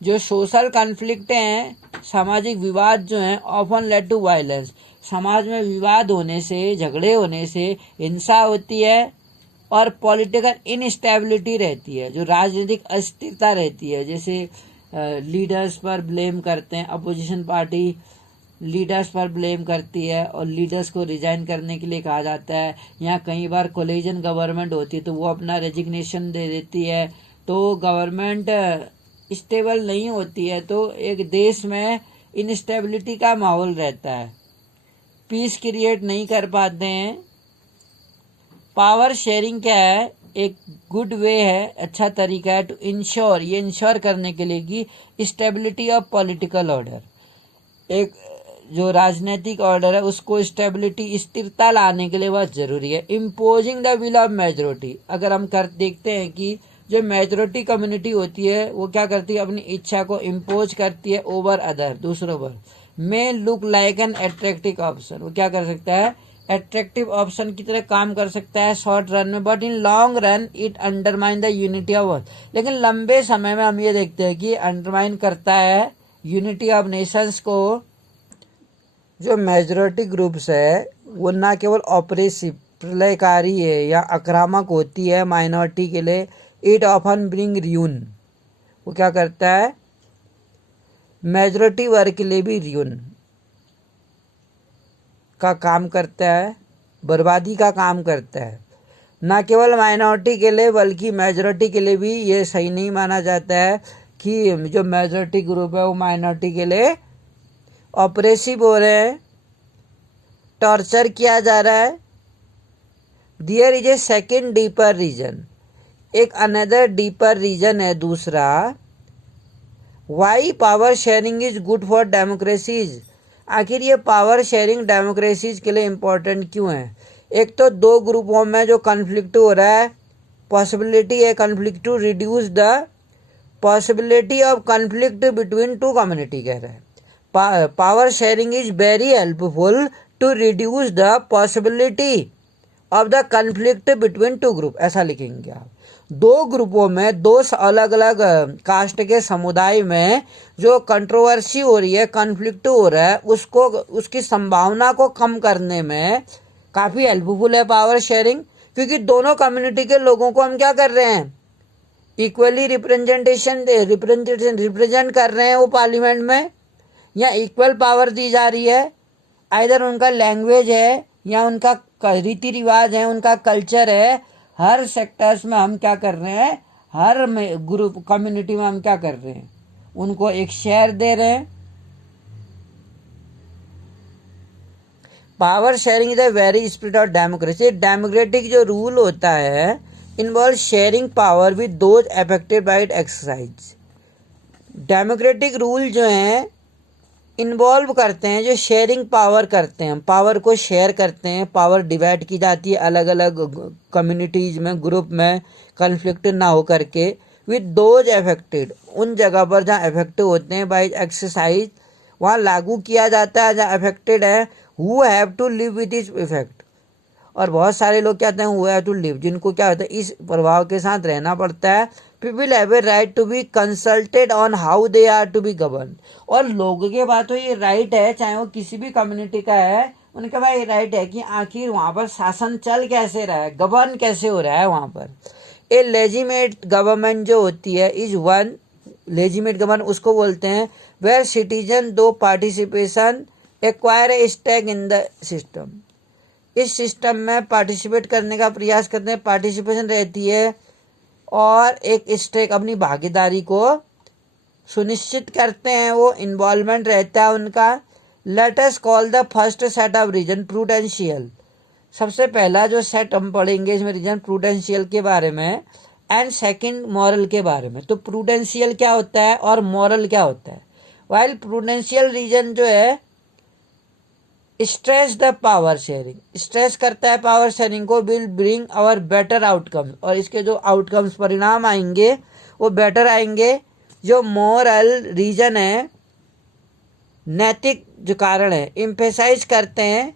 जो सोशल कॉन्फ्लिक्ट हैं, सामाजिक विवाद जो हैं, ऑफन लेड टू वायलेंस। समाज में विवाद होने से, झगड़े होने से हिंसा होती है और पॉलिटिकल इनस्टेबिलिटी रहती है, जो राजनीतिक अस्थिरता रहती है। जैसे लीडर्स पर ब्लेम करते हैं, अपोजिशन पार्टी लीडर्स पर ब्लेम करती है और लीडर्स को रिजाइन करने के लिए कहा जाता है, या कई बार कोलिजन गवर्नमेंट होती है तो वो अपना रेजिग्नेशन दे देती है। तो गवर्नमेंट स्टेबल नहीं होती है तो एक देश में इनस्टेबिलिटी का माहौल रहता है, पीस क्रिएट नहीं कर पाते हैं। पावर शेयरिंग क्या है, एक गुड वे है, अच्छा तरीका है टू इंश्योर, ये इंश्योर करने के लिए कि स्टेबिलिटी ऑफ पॉलिटिकल ऑर्डर, एक जो राजनीतिक ऑर्डर है उसको स्टेबिलिटी, स्थिरता लाने के लिए बहुत जरूरी है। Imposing the will of majority, अगर हम देखते हैं कि जो मेजोरिटी कम्युनिटी होती है वो क्या करती है, अपनी इच्छा को इम्पोज करती है ओवर अदर, दूसरों पर। May look like an attractive option, वो क्या कर सकता है, एट्रैक्टिव ऑप्शन की तरह काम कर सकता है शॉर्ट रन में, but in long run it undermine the unity of world. लेकिन लंबे समय में हम ये देखते हैं कि अंडरमाइन करता है यूनिटी ऑफ नेशंस को। जो मेजोरिटी ग्रुप्स है वो ना केवल ऑपरेसिव, प्रलयकारी है या आक्रामक होती है माइनॉरिटी के लिए, इट ऑफन ब्रिंग रियून, वो क्या करता है, मेजोरिटी वर्ग के लिए भी रियून का काम करता है, बर्बादी का काम करता है। ना केवल माइनॉरिटी के लिए बल्कि मेजोरिटी के लिए भी ये सही नहीं माना जाता है कि जो मेजोरिटी ग्रुप है वो माइनॉरिटी के लिए ऑपरेसिव हो रहे हैं, टॉर्चर किया जा रहा है। There is a second deeper reason, एक अनदर डीपर रीजन है दूसरा, why power sharing is good for democracies. आखिर ये पावर शेयरिंग डेमोक्रेसीज के लिए इम्पोर्टेंट क्यों है? एक तो दो ग्रुपों में जो कॉन्फ्लिक्ट हो रहा है, पॉसिबिलिटी है conflict to reduce the possibility of conflict between two community कह रहा है। Power sharing is very helpful to reduce the possibility of the conflict between two group, ऐसा लिखेंगे आप। दो ग्रुपों में, दो अलग अलग कास्ट के समुदाय में जो कंट्रोवर्सी हो रही है, कॉन्फ्लिक्ट हो रहा है, उसको, उसकी संभावना को कम करने में काफ़ी हेल्पफुल है पावर शेयरिंग। क्योंकि दोनों कम्युनिटी के लोगों को हम क्या कर रहे हैं, इक्वली रिप्रेजेंट कर रहे हैं वो पार्लियामेंट में, या इक्वल पावर दी जा रही है। आइदर उनका लैंग्वेज है या उनका रीति रिवाज है, उनका कल्चर है। हर सेक्टर्स में हम क्या कर रहे हैं, हर ग्रुप कम्युनिटी में हम क्या कर रहे हैं, उनको एक शेयर दे रहे हैं। Power sharing is a very spirit of democracy. Democratic जो रूल होता है involve sharing power with those affected by it exercise. Democratic rule जो हैं इन्वॉल्व करते हैं, जो शेयरिंग पावर करते हैं, पावर को शेयर करते हैं, पावर डिवाइड की जाती है अलग अलग कम्युनिटीज में, ग्रुप में, कन्फ्लिक्ट ना हो करके। विद दोज अफेक्टेड, उन जगह पर जहाँ अफेक्ट होते हैं बाय एक्सरसाइज, वहाँ लागू किया जाता है जहाँ अफेक्टेड है। Who have to live with इस इफेक्ट, और बहुत सारे लोग क्या कहते हैं हु हैव टू लिव, जिनको क्या होता है इस प्रभाव के साथ रहना पड़ता है। People have a right to be consulted on how they are to be govern. और लोगों के पास तो ये राइट है, चाहे वो किसी भी कम्युनिटी का है, उनके पास ये राइट है कि आखिर वहाँ पर शासन चल कैसे रहा है, गवर्न कैसे हो रहा है वहाँ पर। ए लेजिमेट गवर्नमेंट जो होती है इज वन, लेजिमेट गवर्नमेंट उसको बोलते हैं where citizen do participation acquire a stake in the system. इस सिस्टम में पार्टिसिपेट करने का प्रयास करते हैं, पार्टिसिपेशन रहती है, और एक स्टेक अपनी भागीदारी को सुनिश्चित करते हैं, वो इन्वॉल्वमेंट रहता है उनका। Let us call the first set of reason prudential. सबसे पहला जो सेट हम पढ़ेंगे इसमें रीजन प्रूडेंशियल के बारे में, एंड सेकंड मॉरल के बारे में। तो प्रूडेंशियल क्या होता है और मॉरल क्या होता है। वाइल प्रूडेंशियल रीजन जो है stress the power sharing, stress करता है पावर शेयरिंग को, will bring our better outcomes, और इसके जो आउटकम्स परिणाम आएंगे वो बेटर आएंगे। जो मॉरल रीजन है, नैतिक जो कारण है, इम्फेसाइज करते हैं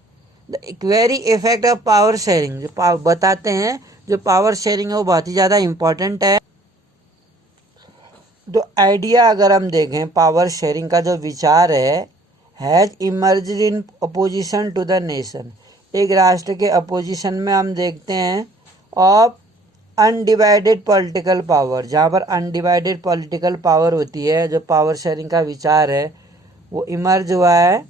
the very effect of power sharing, जो बताते हैं जो पावर शेयरिंग है वो बहुत ही ज़्यादा इम्पोर्टेंट है। तो आइडिया अगर हम देखें पावर शेयरिंग का जो विचार है, has emerge in opposition to the nation, एक राष्ट्र के अपोजिशन में हम देखते हैं ऑफ अनडिवाइडेड पॉलिटिकल पावर, जहाँ पर अनडिवाइडेड पॉलिटिकल पावर होती है, जो पावर शेयरिंग का विचार है वो इमर्ज हुआ है।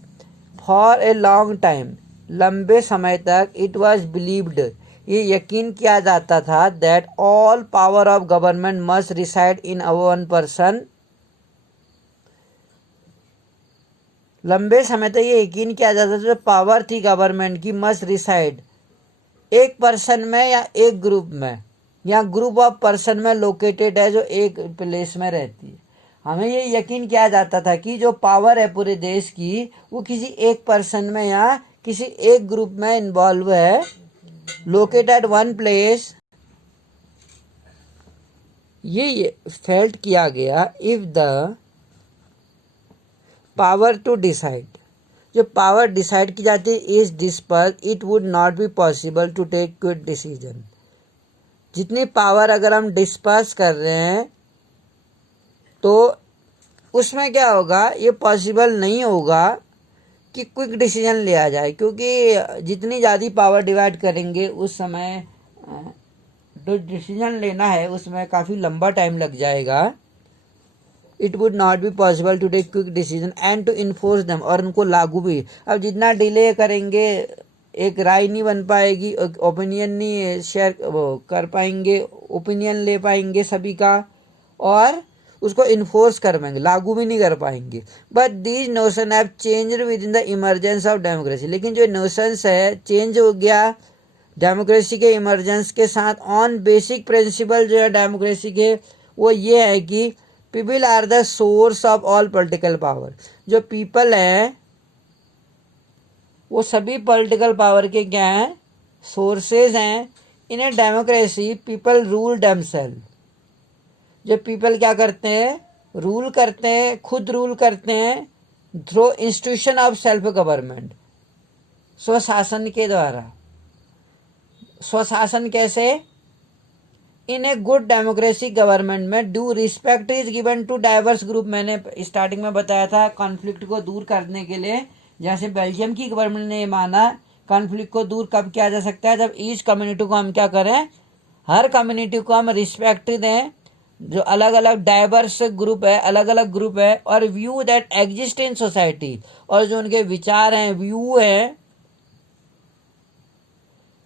फॉर ए लॉन्ग टाइम, लंबे समय तक इट वॉज बिलीव्ड, ये यकीन किया जाता था that all power of government must reside in one person. लंबे समय तक ये यकीन किया जाता था जो पावर थी गवर्नमेंट की मस्ट रिसाइड एक पर्सन में या एक ग्रुप में, या ग्रुप ऑफ पर्सन में लोकेटेड है जो एक प्लेस में रहती है। हमें ये यकीन किया जाता था कि जो पावर है पूरे देश की वो किसी एक पर्सन में या किसी एक ग्रुप में इन्वॉल्व है, लोकेटेड वन प्लेस। ये फेल्ट किया गया if the power to decide, जो पावर डिसाइड की जाती है is disperse, it would not be possible to take quick decision. जितनी पावर अगर हम डिस्पर्स कर रहे हैं तो उसमें क्या होगा, ये पॉसिबल नहीं होगा कि क्विक डिसीजन लिया जाए, क्योंकि जितनी ज़्यादा पावर डिवाइड करेंगे उस समय जो डिसीजन लेना है उसमें काफ़ी लंबा टाइम लग जाएगा। It would not be possible to take quick decision and to enforce them, और उनको लागू भी। अब जितना डिले करेंगे एक राय नहीं बन पाएगी, ओपिनियन नहीं शेयर वो कर पाएंगे, ओपिनियन ले पाएंगे सभी का, और उसको इन्फोर्स कर पाएंगे, लागू भी नहीं कर पाएंगे। But these notion have changed with in the emergence of democracy, लेकिन जो नोशंस है चेंज हो गया डेमोक्रेसी के इमरजेंस के साथ। ऑन बेसिक प्रिंसिपल जो है डेमोक्रेसी के वो ये है कि people are the source of all political power, जो पीपल है वो सभी पॉलिटिकल पावर के क्या हैं, सोर्सेज हैं। In a democracy people rule themselves, जो पीपल क्या करते हैं, रूल करते हैं, खुद रूल करते हैं through institution of self government, स्वशासन के द्वारा। स्वशासन कैसे, in a good democracy government में due respect is given to diverse group. मैंने स्टार्टिंग में बताया था कॉन्फ्लिक्ट को दूर करने के लिए, जैसे बेल्जियम की गवर्नमेंट ने ये माना कॉन्फ्लिक्ट को दूर कब किया जा सकता है, जब ईच कम्युनिटी को हम क्या करें, हर कम्युनिटी को हम रिस्पेक्ट दें, जो अलग अलग डाइवर्स ग्रुप है, अलग अलग ग्रुप है, और view that exist in society, और जो उनके विचार हैं, व्यू हैं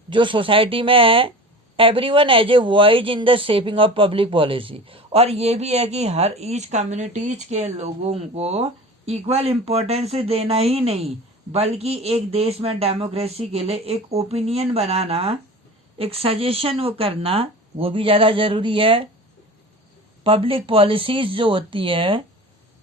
जो सोसाइटी में है, everyone has a voice in the shaping of public policy. और ये भी है कि हर ईच कम्युनिटीज के लोगों को इक्वल इम्पोर्टेंस देना ही नहीं, बल्कि एक देश में डेमोक्रेसी के लिए एक ओपिनियन बनाना, एक सजेशन वो करना, वो भी ज़्यादा ज़रूरी है। पब्लिक पॉलिसीज़ जो होती है,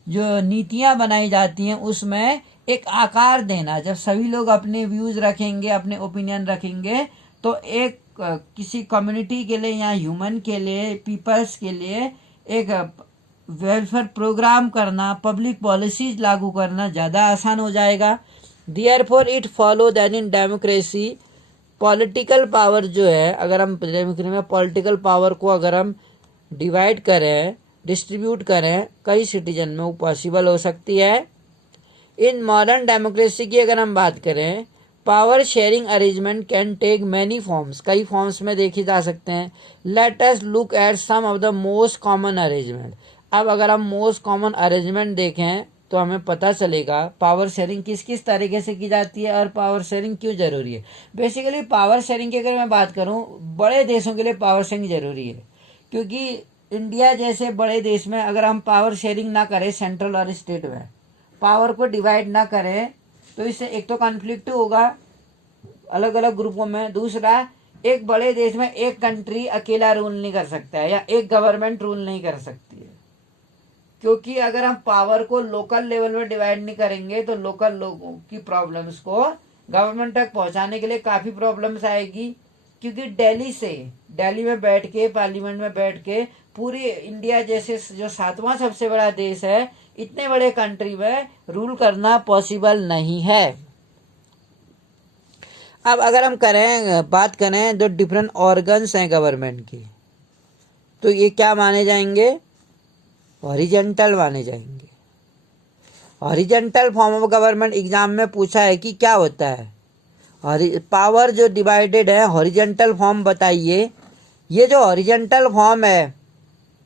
जो नीतियाँ बनाई जाती हैं, उसमें एक आकार देना। जब सभी लोग अपने व्यूज़ रखेंगे, अपने ओपिनियन रखेंगे, तो एक किसी कम्युनिटी के लिए या ह्यूमन के लिए, पीपल्स के लिए एक वेलफेयर प्रोग्राम करना, पब्लिक पॉलिसीज लागू करना ज़्यादा आसान हो जाएगा। Therefore it follow that in democracy political power जो है, अगर हम डेमोक्रेसी में पॉलिटिकल पावर को अगर हम डिवाइड करें, डिस्ट्रीब्यूट करें कई सिटीजन में, वो पॉसिबल हो सकती है। इन मॉडर्न डेमोक्रेसी की अगर हम बात करें, power sharing arrangement can take many forms, कई फॉर्म्स में देखे जा सकते हैं। Let us look at some of the most common arrangement. अब अगर हम मोस्ट कॉमन अरेंजमेंट देखें तो हमें पता चलेगा पावर शेयरिंग किस किस तरीके से की जाती है और पावर शेयरिंग क्यों ज़रूरी है। बेसिकली पावर शेयरिंग की अगर मैं बात करूं, बड़े देशों के लिए पावर शेयरिंग ज़रूरी है, क्योंकि इंडिया जैसे बड़े देश में अगर हम पावर शेयरिंग ना करें, सेंट्रल और स्टेट में पावर को डिवाइड ना करें, तो इससे एक तो कॉन्फ्लिक्ट होगा अलग अलग ग्रुपों में, दूसरा एक बड़े देश में एक कंट्री अकेला रूल नहीं कर सकता है, या एक गवर्नमेंट रूल नहीं कर सकती है। क्योंकि अगर हम पावर को लोकल लेवल में डिवाइड नहीं करेंगे, तो लोकल लोगों की प्रॉब्लम्स को गवर्नमेंट तक पहुंचाने के लिए काफ़ी प्रॉब्लम्स आएगी। क्योंकि दिल्ली में बैठ के, पार्लियामेंट में बैठ के, पूरी इंडिया जैसे जो 7वां सबसे बड़ा देश है, इतने बड़े कंट्री में रूल करना पॉसिबल नहीं है। अब अगर हम बात करें जो डिफरेंट ऑर्गन्स हैं गवर्नमेंट की, तो ये क्या माने जाएंगे? हॉरिजेंटल माने जाएंगे। Horizontal form of government exam में पूछा है कि क्या होता है। पावर जो डिवाइडेड है, हॉरिजेंटल फॉर्म बताइए। ये जो हॉरिजेंटल फॉर्म है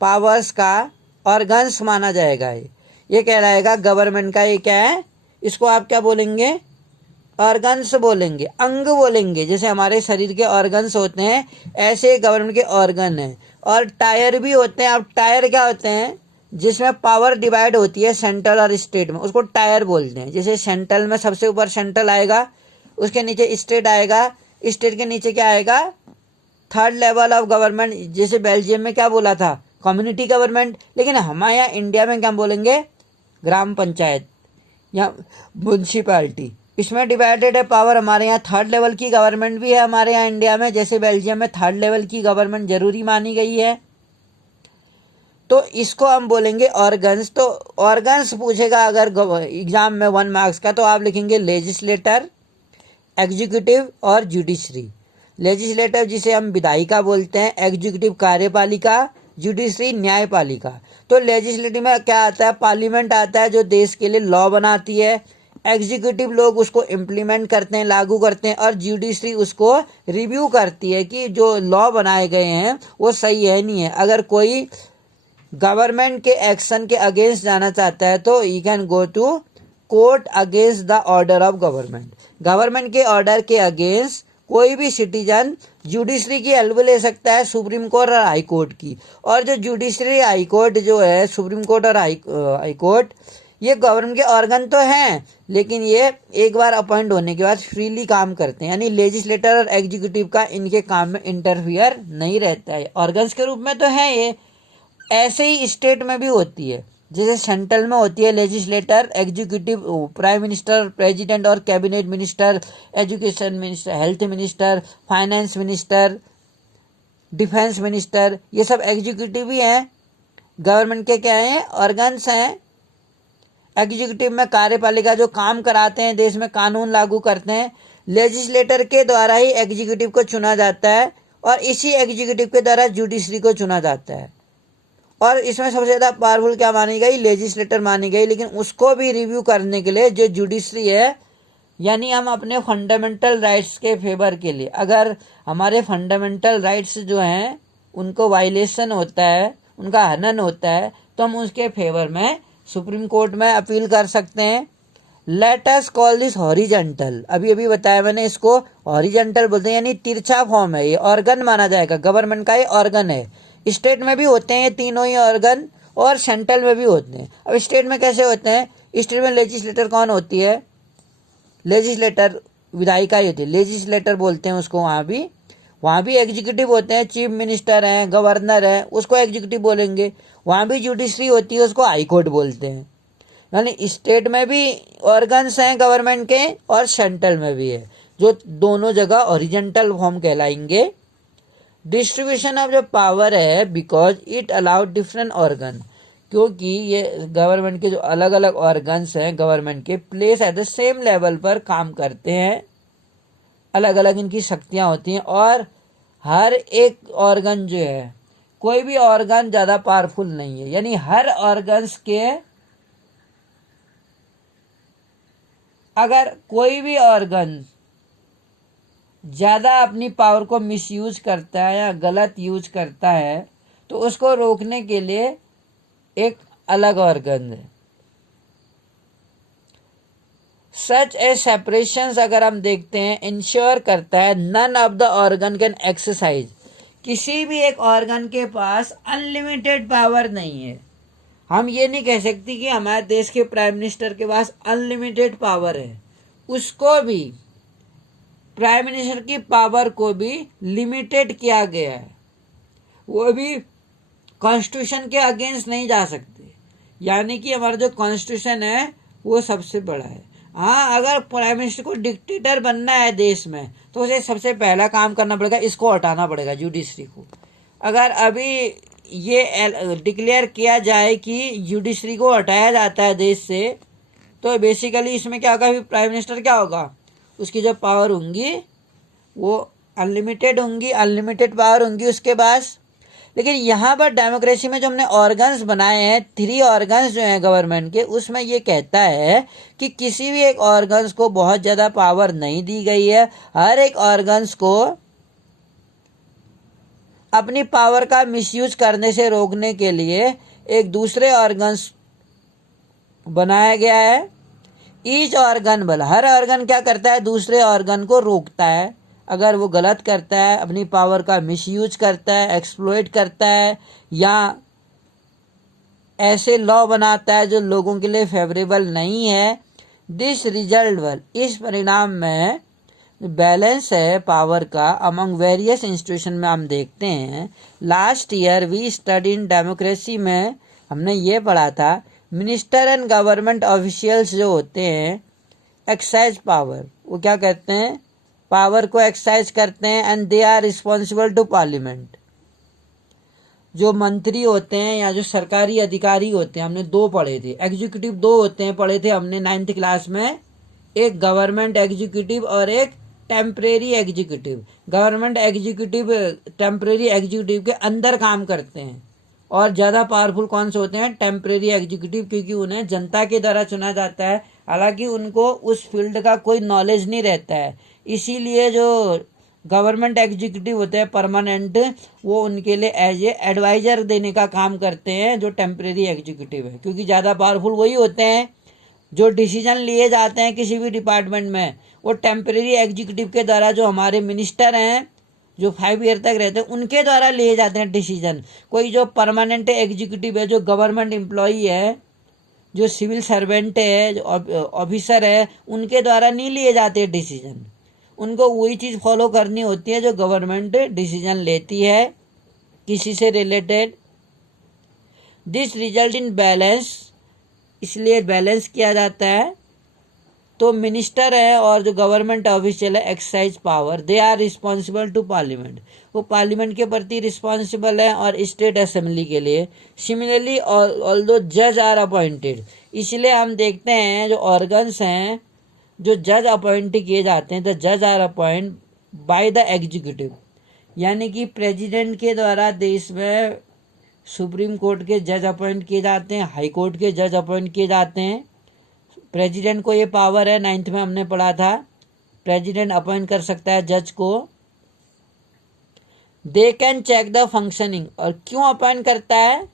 पावर्स का, ऑर्गन्स माना जाएगा। ये कहलाएगा गवर्नमेंट का। ये क्या है? इसको आप क्या बोलेंगे? ऑर्गन्स बोलेंगे, अंग बोलेंगे। जैसे हमारे शरीर के ऑर्गन्स होते हैं, ऐसे गवर्नमेंट के ऑर्गन हैं। और टायर भी होते हैं। अब टायर क्या होते हैं? जिसमें पावर डिवाइड होती है सेंट्रल और स्टेट में, उसको टायर बोलते हैं। जैसे सेंट्रल में सबसे ऊपर सेंट्रल आएगा, उसके नीचे स्टेट आएगा, स्टेट के नीचे क्या आएगा? Third level of government. जैसे बेल्जियम में क्या बोला था? Community government. लेकिन हमारे यहाँ इंडिया में क्या बोलेंगे? ग्राम पंचायत या म्यूनसिपालिटी। इसमें डिवाइडेड है पावर। हमारे यहाँ थर्ड लेवल की गवर्नमेंट भी है हमारे यहाँ इंडिया में, जैसे बेल्जियम में थर्ड लेवल की गवर्नमेंट जरूरी मानी गई है। तो इसको हम बोलेंगे ऑर्गन्स। तो ऑर्गन्स पूछेगा अगर एग्जाम में 1 मार्क्स का, तो आप लिखेंगे लेजिस्लेटर, एग्जीक्यूटिव और जुडिशरी। लेजिस्लेटिव जिसे हम विधायिका बोलते हैं, एग्जीक्यूटिव कार्यपालिका, जुडिशरी न्यायपालिका। तो लेजिस्लेटिव में क्या आता है? पार्लियामेंट आता है जो देश के लिए लॉ बनाती है। एग्जीक्यूटिव लोग उसको इम्प्लीमेंट करते हैं, लागू करते हैं, और जुडिशरी उसको रिव्यू करती है कि जो लॉ बनाए गए हैं वो सही है नहीं है। अगर कोई गवर्नमेंट के एक्शन के अगेंस्ट जाना चाहता है तो you can go to court against the order of government. Government के ऑर्डर के अगेंस्ट कोई भी सिटीजन जुडिशरी की हेल्प ले सकता है, सुप्रीम कोर्ट और हाई कोर्ट की। और जो जुडिशरी, हाई कोर्ट जो है, सुप्रीम कोर्ट और हाई कोर्ट, ये गवर्नमेंट के ऑर्गन तो हैं, लेकिन ये एक बार अपॉइंट होने के बाद फ्रीली काम करते हैं। यानी लेजिस्लेटर और एग्जीक्यूटिव का इनके काम में इंटरफियर नहीं रहता है। ऑर्गन्स के रूप में तो है ये। ऐसे ही स्टेट में भी होती है। जैसे सेंट्रल में होती है legislator, executive, prime minister, president और cabinet minister, education minister, health minister, finance minister, defence minister, ये सब एग्जीक्यूटिव ही हैं। गवर्नमेंट के क्या हैं? ऑर्गन्स हैं। एग्जीक्यूटिव में कार्यपालिका जो काम कराते हैं, देश में कानून लागू करते हैं। लेजिस्लेटर के द्वारा ही एग्जीक्यूटिव को चुना जाता है, और इसी एग्जीक्यूटिव के द्वारा जुडिशरी को चुना जाता है। और इसमें सबसे ज़्यादा पावरफुल क्या मानी गई? लेजिस्लेटर मानी गई। लेकिन उसको भी रिव्यू करने के लिए जो जुडिशरी है, यानी हम अपने फंडामेंटल राइट्स के फेवर के लिए, अगर हमारे फंडामेंटल राइट्स जो हैं उनको वायलेशन होता है, उनका हनन होता है, तो हम उसके फेवर में सुप्रीम कोर्ट में अपील कर सकते हैं। Let us call this horizontal, अभी अभी बताया मैंने, इसको हॉरिजेंटल बोलते हैं, यानी तिरछा फॉर्म है, ये ऑर्गन माना जाएगा, गवर्नमेंट का ये ऑर्गन है। स्टेट में भी होते हैं ये तीनों ही ऑर्गन, और सेंट्रल में भी होते हैं। अब स्टेट में कैसे होते हैं? स्टेट में लेजिस्लेटर कौन होती है? लेजिस्लेटर विधायिका ही होती है, लेजिस्लेटर बोलते हैं उसको। वहाँ भी एग्जीक्यूटिव होते हैं, चीफ मिनिस्टर हैं, गवर्नर है, उसको एग्जीक्यूटिव बोलेंगे। वहाँ भी जुडिशरी होती है, उसको हाई कोर्ट बोलते हैं। यानी स्टेट में भी ऑर्गन्स हैं गवर्नमेंट के, और सेंट्रल में भी है, जो दोनों जगह हॉरिजॉन्टल फॉर्म कहलाएंगे। डिस्ट्रीब्यूशन ऑफ जो पावर है, because it allowed different organ, क्योंकि ये गवर्नमेंट के जो अलग अलग ऑर्गन्स हैं गवर्नमेंट के, place at the same level पर काम करते हैं, अलग अलग इनकी शक्तियां होती हैं, और हर एक ऑर्गन जो है, कोई भी ऑर्गन ज़्यादा पावरफुल नहीं है, यानी हर ऑर्गन्स के अगर कोई भी ऑर्गन ज़्यादा अपनी पावर को मिसयूज करता है या गलत यूज करता है, तो उसको रोकने के लिए एक अलग ऑर्गन है। सच ए सेपरेशन अगर हम देखते हैं, इंश्योर करता है none of the organ can exercise, किसी भी एक ऑर्गन के पास अनलिमिटेड पावर नहीं है। हम ये नहीं कह सकते कि हमारे देश के प्राइम मिनिस्टर के पास अनलिमिटेड पावर है, उसको भी, प्राइम मिनिस्टर की पावर को भी लिमिटेड किया गया है, वो भी कॉन्स्टिट्यूशन के अगेंस्ट नहीं जा सकते। यानी कि हमारा जो कॉन्स्टिट्यूशन है वो सबसे बड़ा है। हाँ, अगर प्राइम मिनिस्टर को डिक्टेटर बनना है देश में, तो उसे सबसे पहला काम करना पड़ेगा, इसको हटाना पड़ेगा, जुडिशरी को। अगर अभी ये डिक्लेयर किया जाए कि जुडिशरी को हटाया जाता है देश से, तो बेसिकली इसमें क्या होगा, प्राइम मिनिस्टर क्या होगा, उसकी जो पावर होंगी वो अनलिमिटेड होंगी, अनलिमिटेड पावर होंगी उसके पास। लेकिन यहाँ पर डेमोक्रेसी में जो हमने ऑर्गन्स बनाए हैं, 3 ऑर्गन्स जो हैं गवर्नमेंट के, उसमें ये कहता है कि किसी भी एक ऑर्गन्स को बहुत ज़्यादा पावर नहीं दी गई है, हर एक ऑर्गन्स को अपनी पावर का मिसयूज करने से रोकने के लिए एक दूसरे ऑर्गन्स बनाया गया है। ईच ऑर्गन बल, हर ऑर्गन क्या करता है, दूसरे ऑर्गन को रोकता है अगर वो गलत करता है, अपनी पावर का मिसयूज करता है, एक्सप्लॉइट करता है, या ऐसे लॉ बनाता है जो लोगों के लिए फेवरेबल नहीं है। दिस रिजल्ट बल, इस परिणाम में बैलेंस है पावर का अमंग वेरियस इंस्टीट्यूशन में हम देखते हैं। Last year we study in democracy में हमने ये पढ़ा था, मिनिस्टर एंड गवर्नमेंट ऑफिशियल्स जो होते हैं, एक्सरसाइज पावर, वो क्या कहते हैं, पावर को एक्सरसाइज करते हैं, and they are responsible to parliament. जो मंत्री होते हैं या जो सरकारी अधिकारी होते हैं, हमने 2 पढ़े थे, एग्जीक्यूटिव 2 होते हैं, पढ़े थे हमने 9th क्लास में, एक गवर्नमेंट एग्जीक्यूटिव और एक temporary executive. Government executive temporary executive के अंदर काम करते हैं, और ज़्यादा पावरफुल कौन से होते हैं, टेम्परेरी एग्जीक्यूटिव, क्योंकि उन्हें जनता के द्वारा चुना जाता है, हालांकि उनको उस फील्ड का कोई नॉलेज नहीं रहता है। इसीलिए जो गवर्नमेंट एग्जीक्यूटिव होते हैं परमानेंट, वो उनके लिए एज ए एडवाइजर देने का काम करते हैं जो टेम्परेरी एग्जीक्यूटिव है, क्योंकि ज़्यादा पावरफुल वही होते हैं। जो डिसीजन लिए जाते हैं किसी भी डिपार्टमेंट में, वो टेम्परेरी एग्जीक्यूटिव के द्वारा, जो हमारे मिनिस्टर हैं जो 5 ईयर तक रहते हैं, उनके द्वारा लिए जाते हैं डिसीजन। कोई जो परमानेंट एग्जीक्यूटिव है, जो गवर्नमेंट एम्प्लॉई है, जो सिविल सर्वेंट है, जो ऑफिसर है, उनके द्वारा नहीं लिए जाते डिसीजन। उनको वही चीज़ फॉलो करनी होती है जो गवर्नमेंट डिसीजन लेती है किसी से related. This result in balance, इसलिए बैलेंस किया जाता है। तो मिनिस्टर है और जो गवर्नमेंट ऑफिशियल है, exercise power, they are responsible to parliament, वो पार्लियामेंट के प्रति रिस्पॉन्सिबल है और स्टेट असेंबली के लिए। सिमिलरली ऑल्दो जज आर अपॉइंटेड, इसलिए हम देखते हैं जो ऑर्गन्स हैं जो जज अपॉइंट किए जाते हैं, द जज are appoint by the executive, यानी कि प्रेसिडेंट के द्वारा देश में सुप्रीम कोर्ट के जज अपॉइंट किए जाते हैं, हाई कोर्ट के जज अपॉइंट किए जाते हैं। प्रेसिडेंट को ये पावर है, 9th में हमने पढ़ा था, प्रेसिडेंट अपॉइंट कर सकता है जज को। They can check the functioning, और क्यों अपॉइंट करता है,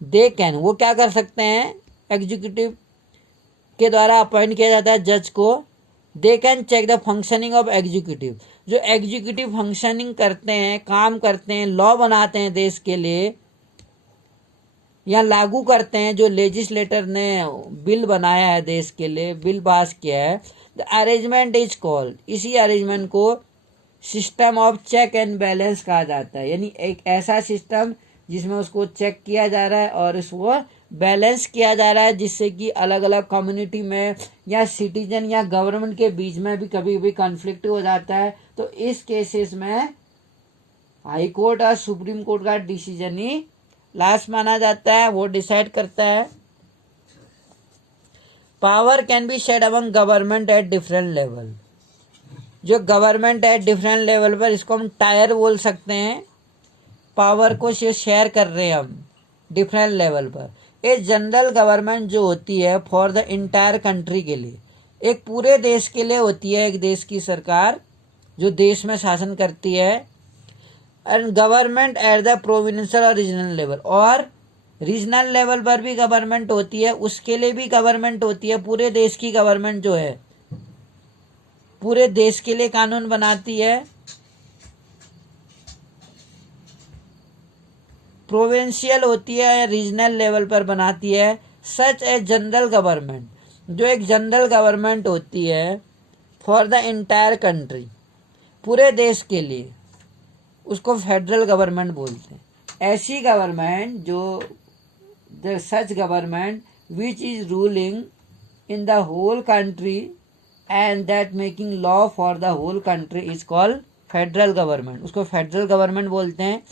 दे कैन, वो क्या कर सकते हैं, एग्जीक्यूटिव के द्वारा अपॉइंट किया जाता है जज को। They can check the functioning of executive, जो एग्जीक्यूटिव फंक्शनिंग करते हैं, काम करते हैं, लॉ बनाते हैं देश के लिए या लागू करते हैं, जो लेजिस्लेटर ने बिल बनाया है देश के लिए, बिल पास किया है, द अरेंजमेंट इज कॉल्ड, इसी अरेंजमेंट को system of check and balance कहा जाता है। यानी एक ऐसा सिस्टम जिसमें उसको चेक किया जा रहा है और उसको बैलेंस किया जा रहा है, जिससे कि अलग अलग कम्युनिटी में या सिटीजन या गवर्नमेंट के बीच में भी कभी भी कॉन्फ्लिक्ट हो जाता है, तो इस केसेस में हाई कोर्ट और सुप्रीम कोर्ट का डिसीजन ही लास्ट माना जाता है, वो डिसाइड करता है। Power can be shared among government at different level, जो गवर्नमेंट है डिफरेंट लेवल पर, इसको हम टायर बोल सकते हैं, पावर को शेयर कर रहे हैं हम डिफरेंट लेवल पर। एक जनरल गवर्नमेंट जो होती है फॉर द इंटायर कंट्री के लिए, एक पूरे देश के लिए होती है, एक देश की सरकार जो देश में शासन करती है। And government at the provincial और रीजनल लेवल, और रीजनल लेवल पर भी गवर्नमेंट होती है, उसके लिए भी गवर्नमेंट होती है। पूरे देश की गवर्नमेंट जो है पूरे देश के लिए कानून बनाती है। प्रोविंशियल होती है या रीजनल लेवल पर बनाती है। सच ए जनरल गवर्नमेंट, जो एक जनरल गवर्नमेंट होती है फॉर द इंटायर कंट्री, पूरे देश के लिए, उसको फेडरल गवर्नमेंट बोलते हैं। ऐसी गवर्नमेंट जो such government which is ruling in the whole country and that making law for the whole country is called federal government, उसको फेडरल गवर्नमेंट बोलते हैं।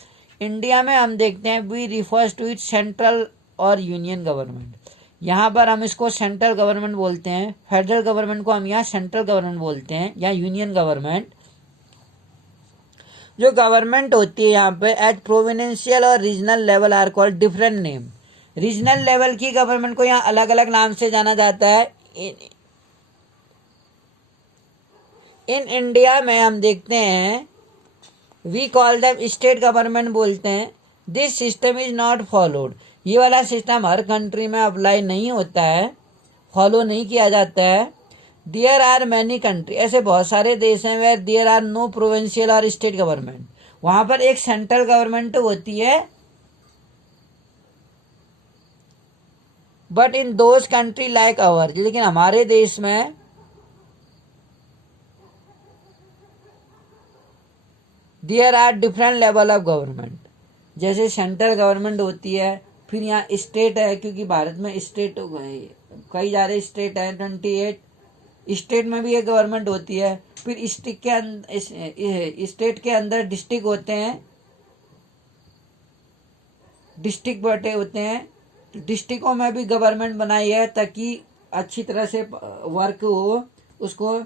इंडिया में हम देखते हैं we refers to it central और यूनियन गवर्नमेंट, यहाँ पर हम इसको सेंट्रल गवर्नमेंट बोलते हैं, फेडरल गवर्नमेंट को हम यहाँ सेंट्रल गवर्नमेंट बोलते हैं या यूनियन गवर्नमेंट। जो गवर्नमेंट होती है यहाँ पे एट प्रोविंशियल और regional level are called different name, regional level की गवर्नमेंट को यहाँ अलग अलग नाम से जाना जाता है। इन इंडिया में हम देखते हैं we call them state government बोलते हैं। This system is not followed, ये वाला सिस्टम हर कंट्री में अप्लाई नहीं होता है, फॉलो नहीं किया जाता है। देयर आर मैनी कंट्री, ऐसे बहुत सारे देश हैं where there are no provincial और स्टेट गवर्नमेंट, वहां पर एक सेंट्रल गवर्नमेंट होती है, but in those country like our, लेकिन हमारे देश में there are different level of government, जैसे सेंट्रल गवर्नमेंट होती है, फिर यहाँ स्टेट है, क्योंकि भारत में स्टेट कई सारे स्टेट हैं, 28 स्टेट में भी एक गवर्नमेंट होती है। फिर स्टेट के अंदर डिस्ट्रिक्ट होते हैं, डिस्ट्रिक्ट बटे होते हैं, डिस्ट्रिक्टों में भी गवर्नमेंट बनाई है ताकि अच्छी तरह से वर्क हो, उसको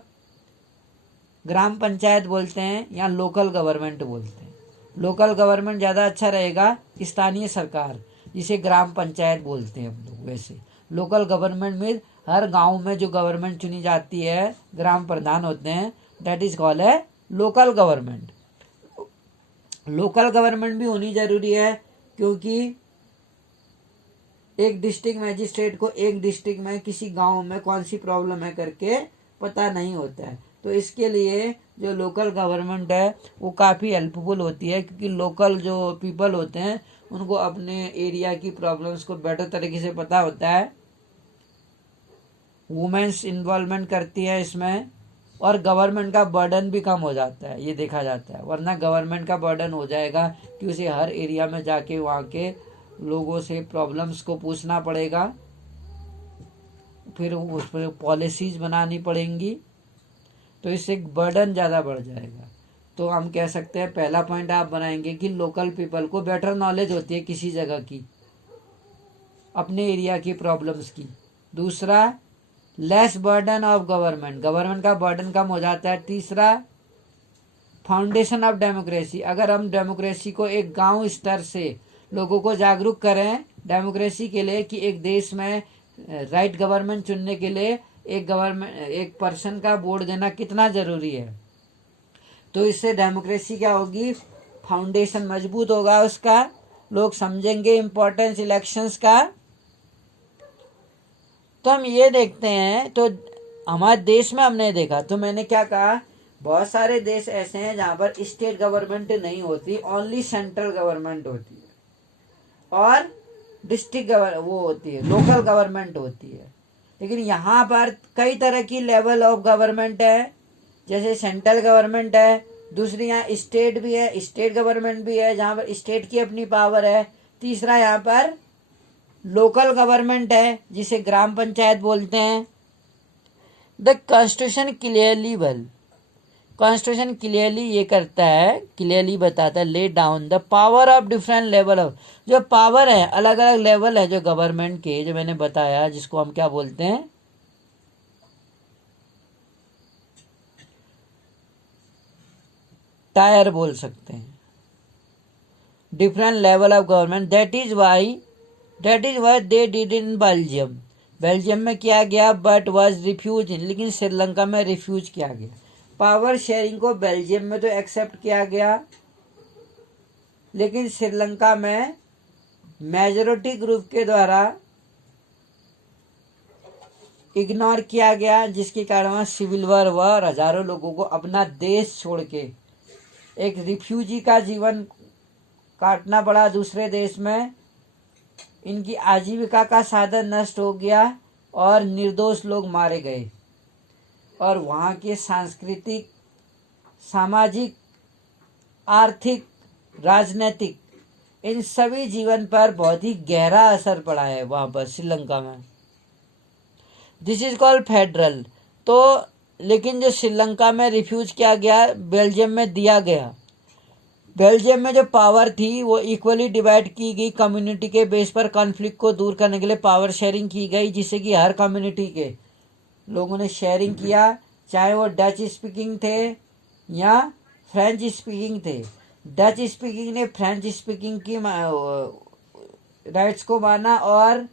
ग्राम पंचायत बोलते हैं या लोकल गवर्नमेंट बोलते हैं। लोकल गवर्नमेंट ज़्यादा अच्छा रहेगा, स्थानीय सरकार जिसे ग्राम पंचायत बोलते हैं हम लोग। वैसे लोकल गवर्नमेंट में हर गांव में जो गवर्नमेंट चुनी जाती है, ग्राम प्रधान होते हैं, दैट इज कॉल्ड है लोकल गवर्नमेंट। लोकल गवर्नमेंट भी होनी जरूरी है, क्योंकि एक डिस्ट्रिक्ट मजिस्ट्रेट को एक डिस्ट्रिक्ट में किसी गांव में कौन सी प्रॉब्लम है करके पता नहीं होता है, तो इसके लिए जो लोकल गवर्नमेंट है वो काफ़ी हेल्पफुल होती है, क्योंकि लोकल जो पीपल होते हैं उनको अपने एरिया की प्रॉब्लम्स को बेटर तरीके से पता होता है। वुमेन्स इन्वॉल्वमेंट करती है इसमें, और गवर्नमेंट का बर्डन भी कम हो जाता है, ये देखा जाता है। वरना गवर्नमेंट का बर्डन हो जाएगा कि उसे हर एरिया में जाके वहाँ के लोगों से प्रॉब्लम्स को पूछना पड़ेगा, फिर उस पर पॉलिसीज बनानी पड़ेंगी, तो इससे बर्डन ज़्यादा बढ़ जाएगा। तो हम कह सकते हैं पहला पॉइंट आप बनाएंगे कि लोकल पीपल को बेटर नॉलेज होती है किसी जगह की, अपने एरिया की प्रॉब्लम्स की। दूसरा, less burden of government, government का बर्डन कम हो जाता है। तीसरा, फाउंडेशन ऑफ डेमोक्रेसी, अगर हम डेमोक्रेसी को एक गांव स्तर से लोगों को जागरूक करें डेमोक्रेसी के लिए, कि एक देश में राइट गवर्नमेंट चुनने के लिए एक पर्सन का वोट देना कितना ज़रूरी है। तो इससे डेमोक्रेसी क्या होगी, फाउंडेशन मजबूत होगा उसका, लोग समझेंगे इम्पोर्टेंस इलेक्शंस का। तो हम ये देखते हैं, तो हमारे देश में हमने देखा, तो मैंने क्या कहा, बहुत सारे देश ऐसे हैं जहाँ पर स्टेट गवर्नमेंट नहीं होती, ओनली सेंट्रल गवर्नमेंट होती है और डिस्ट्रिक्ट वो होती है, लोकल गवर्नमेंट होती है। लेकिन यहाँ पर कई तरह की लेवल ऑफ गवर्नमेंट है, जैसे सेंट्रल गवर्नमेंट है, दूसरी यहाँ स्टेट भी है, स्टेट गवर्नमेंट भी है जहाँ पर स्टेट की अपनी पावर है, तीसरा यहाँ पर लोकल गवर्नमेंट है जिसे ग्राम पंचायत बोलते हैं। द कॉन्स्टिट्यूशन क्लियरली ये करता है, क्लियरली बताता है, lay down the power of different level of, जो पावर है अलग अलग लेवल है जो गवर्नमेंट के, जो मैंने बताया, जिसको हम क्या बोलते हैं, टायर बोल सकते हैं, different level of government. That is why they did in Belgium में किया गया, बट वाज रिफ्यूज, लेकिन श्रीलंका में रिफ्यूज किया गया। पावर शेयरिंग को बेल्जियम में तो एक्सेप्ट किया गया, लेकिन श्रीलंका में मेजॉरिटी ग्रुप के द्वारा इग्नोर किया गया, जिसके कारण वहाँ सिविल वॉर हुआ और हजारों लोगों को अपना देश छोड़ के एक रिफ्यूजी का जीवन काटना पड़ा दूसरे देश में। इनकी आजीविका का साधन नष्ट हो गया और निर्दोष लोग मारे गए, और वहाँ के सांस्कृतिक, सामाजिक, आर्थिक, राजनीतिक, इन सभी जीवन पर बहुत ही गहरा असर पड़ा है वहाँ पर श्रीलंका में। This is called federal. तो लेकिन जो श्रीलंका में रिफ्यूज किया गया, बेल्जियम में दिया गया, बेल्जियम में जो पावर थी वो इक्वली डिवाइड की गई, कम्युनिटी के बेस पर कॉन्फ्लिक्ट को दूर करने के लिए पावर शेयरिंग की गई, जिससे कि हर कम्युनिटी के लोगों ने शेयरिंग किया, चाहे वो डच स्पीकिंग थे या फ्रेंच स्पीकिंग थे। डच स्पीकिंग ने फ्रेंच स्पीकिंग की राइट्स को माना और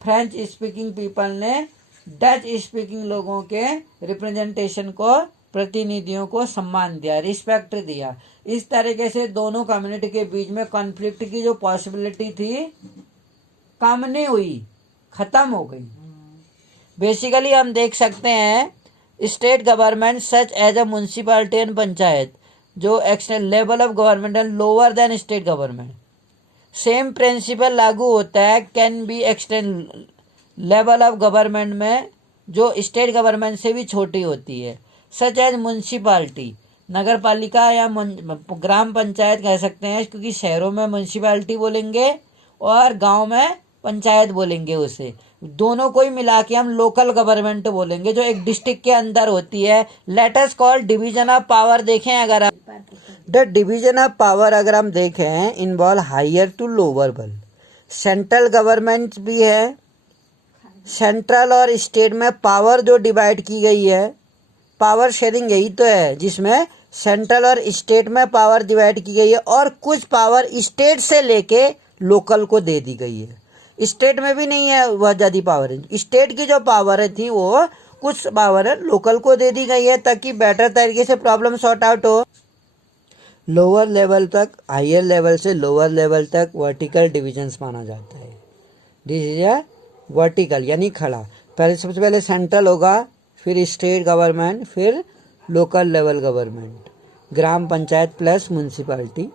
फ्रेंच स्पीकिंग पीपल ने डच स्पीकिंग लोगों के रिप्रेजेंटेशन को, प्रतिनिधियों को सम्मान दिया, रिस्पेक्ट दिया। इस तरीके से दोनों कम्युनिटी के बीच में कॉन्फ्लिक्ट की जो पॉसिबिलिटी थी कम नहीं हुई, खत्म हो गई। बेसिकली हम देख सकते हैं state government such as a municipality and panchayat, जो external level of government and lower than state government, same principle लागू होता है, can be external level of government में जो स्टेट गवर्नमेंट से भी छोटी होती है, सच एज म्यूनसिपालिटी, नगर पालिका या ग्राम पंचायत कह सकते हैं, क्योंकि शहरों में म्यूनसिपालिटी बोलेंगे और गांव में पंचायत बोलेंगे उसे, दोनों को ही मिला के हम लोकल गवर्नमेंट बोलेंगे, जो एक डिस्ट्रिक्ट के अंदर होती है। Late us call division of power देखें, अगर आप द डिवीजन ऑफ पावर अगर हम देखें, इन्वॉल्व हायर टू लोअर बल, सेंट्रल गवर्नमेंट भी है, सेंट्रल और स्टेट में पावर जो डिवाइड की गई है, पावर शेयरिंग यही तो है जिसमें सेंट्रल और स्टेट में पावर डिवाइड की गई है, और कुछ पावर स्टेट से लेके लोकल को दे दी गई है। स्टेट में भी नहीं है बहुत ज़्यादा पावर, स्टेट की जो पावर थी वो कुछ पावर लोकल को दे दी गई है, ताकि बेटर तरीके से प्रॉब्लम सॉर्ट आउट हो। लोअर लेवल तक, हायर लेवल से लोअर लेवल तक वर्टिकल डिविजन्स माना जाता है। दिस इज अ वर्टिकल यानी खड़ा, पहले सबसे पहले सेंट्रल होगा, फिर स्टेट गवर्नमेंट, फिर लोकल लेवल गवर्नमेंट, ग्राम पंचायत प्लस म्यूनसिपैलिटी।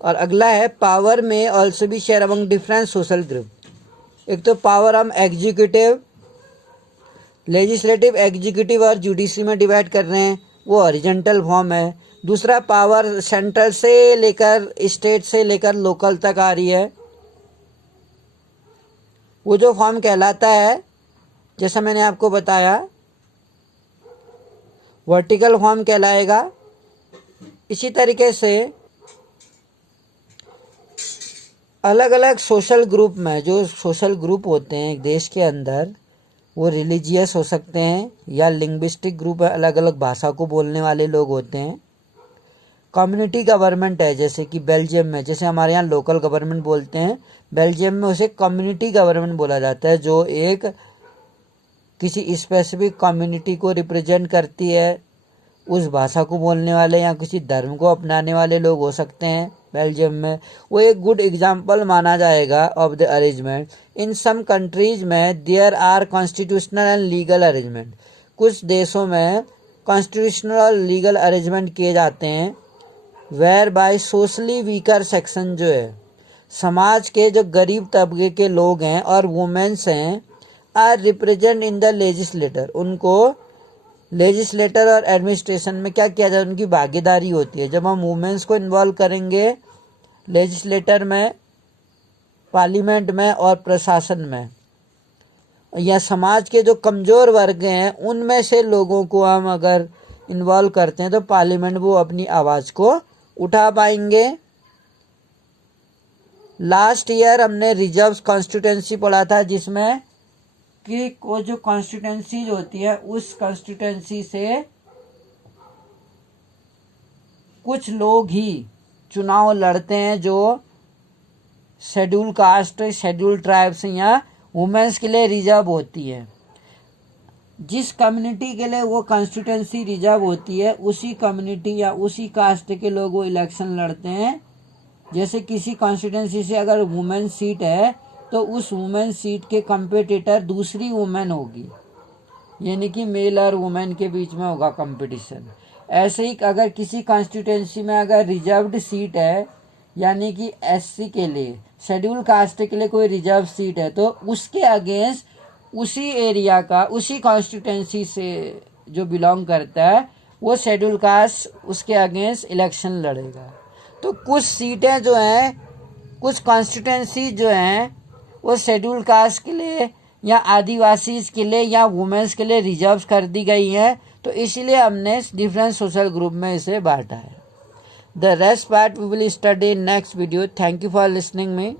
और अगला है पावर में ऑल्सो भी share among different social group. एक तो पावर हम एग्जीक्यूटिव, लेजिस्लेटिव, एग्जीक्यूटिव और जुडिशरी में डिवाइड कर रहे हैं, वो हॉरिजॉन्टल फॉर्म है। दूसरा पावर सेंट्रल से लेकर, स्टेट से लेकर लोकल तक आ रही है, वो जो फॉर्म कहलाता है, जैसा मैंने आपको बताया, वर्टिकल फॉर्म कहलाएगा। इसी तरीके से अलग अलग सोशल ग्रुप में, जो सोशल ग्रुप होते हैं एक देश के अंदर, वो रिलीजियस हो सकते हैं या लिंग्विस्टिक ग्रुप है, अलग अलग भाषा को बोलने वाले लोग होते हैं। कम्युनिटी गवर्नमेंट है, जैसे कि बेल्जियम में, जैसे हमारे यहाँ लोकल गवर्नमेंट बोलते हैं, बेल्जियम में उसे कम्युनिटी गवर्नमेंट बोला जाता है, जो एक किसी स्पेसिफिक कम्युनिटी को रिप्रेजेंट करती है उस भाषा को बोलने वाले या किसी धर्म को अपनाने वाले लोग हो सकते हैं बेल्जियम में, वो एक गुड एग्जाम्पल माना जाएगा of the arrangement. In some countries में there are constitutional and legal arrangement, कुछ देशों में कॉन्स्टिट्यूशनल और लीगल अरेंजमेंट किए जाते हैं whereby socially weaker section जो है समाज के जो गरीब तबके के लोग हैं और वुमेन्स हैं are represent in the legislator, उनको लेजिस्लेटर और एडमिनिस्ट्रेशन में क्या किया जाए, उनकी भागीदारी होती है। जब हम वुमेन्स को इन्वॉल्व करेंगे लेजिस्लेटर में, पार्लियामेंट में और प्रशासन में, या समाज के जो कमज़ोर वर्ग हैं उनमें से लोगों को हम अगर इन्वॉल्व करते हैं तो पार्लियामेंट वो अपनी आवाज़ को उठा पाएंगे। लास्ट ईयर हमने रिजर्व कॉन्स्टिट्यूंसी पढ़ा था जिसमें कि वो जो कॉन्स्टिट्यूंसी होती है उस कॉन्स्टिट्यूंसी से कुछ लोग ही चुनाव लड़ते हैं जो शेड्यूल कास्ट, शेड्यूल ट्राइब्स या वुमेन्स के लिए रिजर्व होती है। जिस कम्युनिटी के लिए वो कॉन्स्टिट्यूंसी रिजर्व होती है उसी कम्युनिटी या उसी कास्ट के लोग वो इलेक्शन लड़ते हैं। जैसे किसी कॉन्स्टिट्यूंसी से अगर वुमेन सीट है तो उस वुमेन सीट के कंपटीटर दूसरी वुमेन होगी, यानी कि मेल और वुमेन के बीच में होगा कंपटीशन। ऐसे ही अगर किसी कॉन्स्टिट्यूंसी में अगर रिजर्व्ड सीट है, यानी कि एससी के लिए, शेड्यूल कास्ट के लिए कोई रिजर्व सीट है, तो उसके अगेंस्ट उसी एरिया का, उसी कॉन्स्टिट्यूंसी से जो बिलोंग करता है वो शेड्यूल कास्ट उसके अगेंस्ट इलेक्शन लड़ेगा। तो कुछ सीटें जो हैं, कुछ कॉन्स्टिट्यूंसी जो हैं वो शेड्यूल कास्ट के लिए या आदिवासी के लिए या वुमेन्स के लिए रिजर्व कर दी गई हैं, तो इसीलिए हमने डिफरेंट सोशल ग्रुप में इसे बांटा है। The rest part we will study in next video. Thank you for listening me.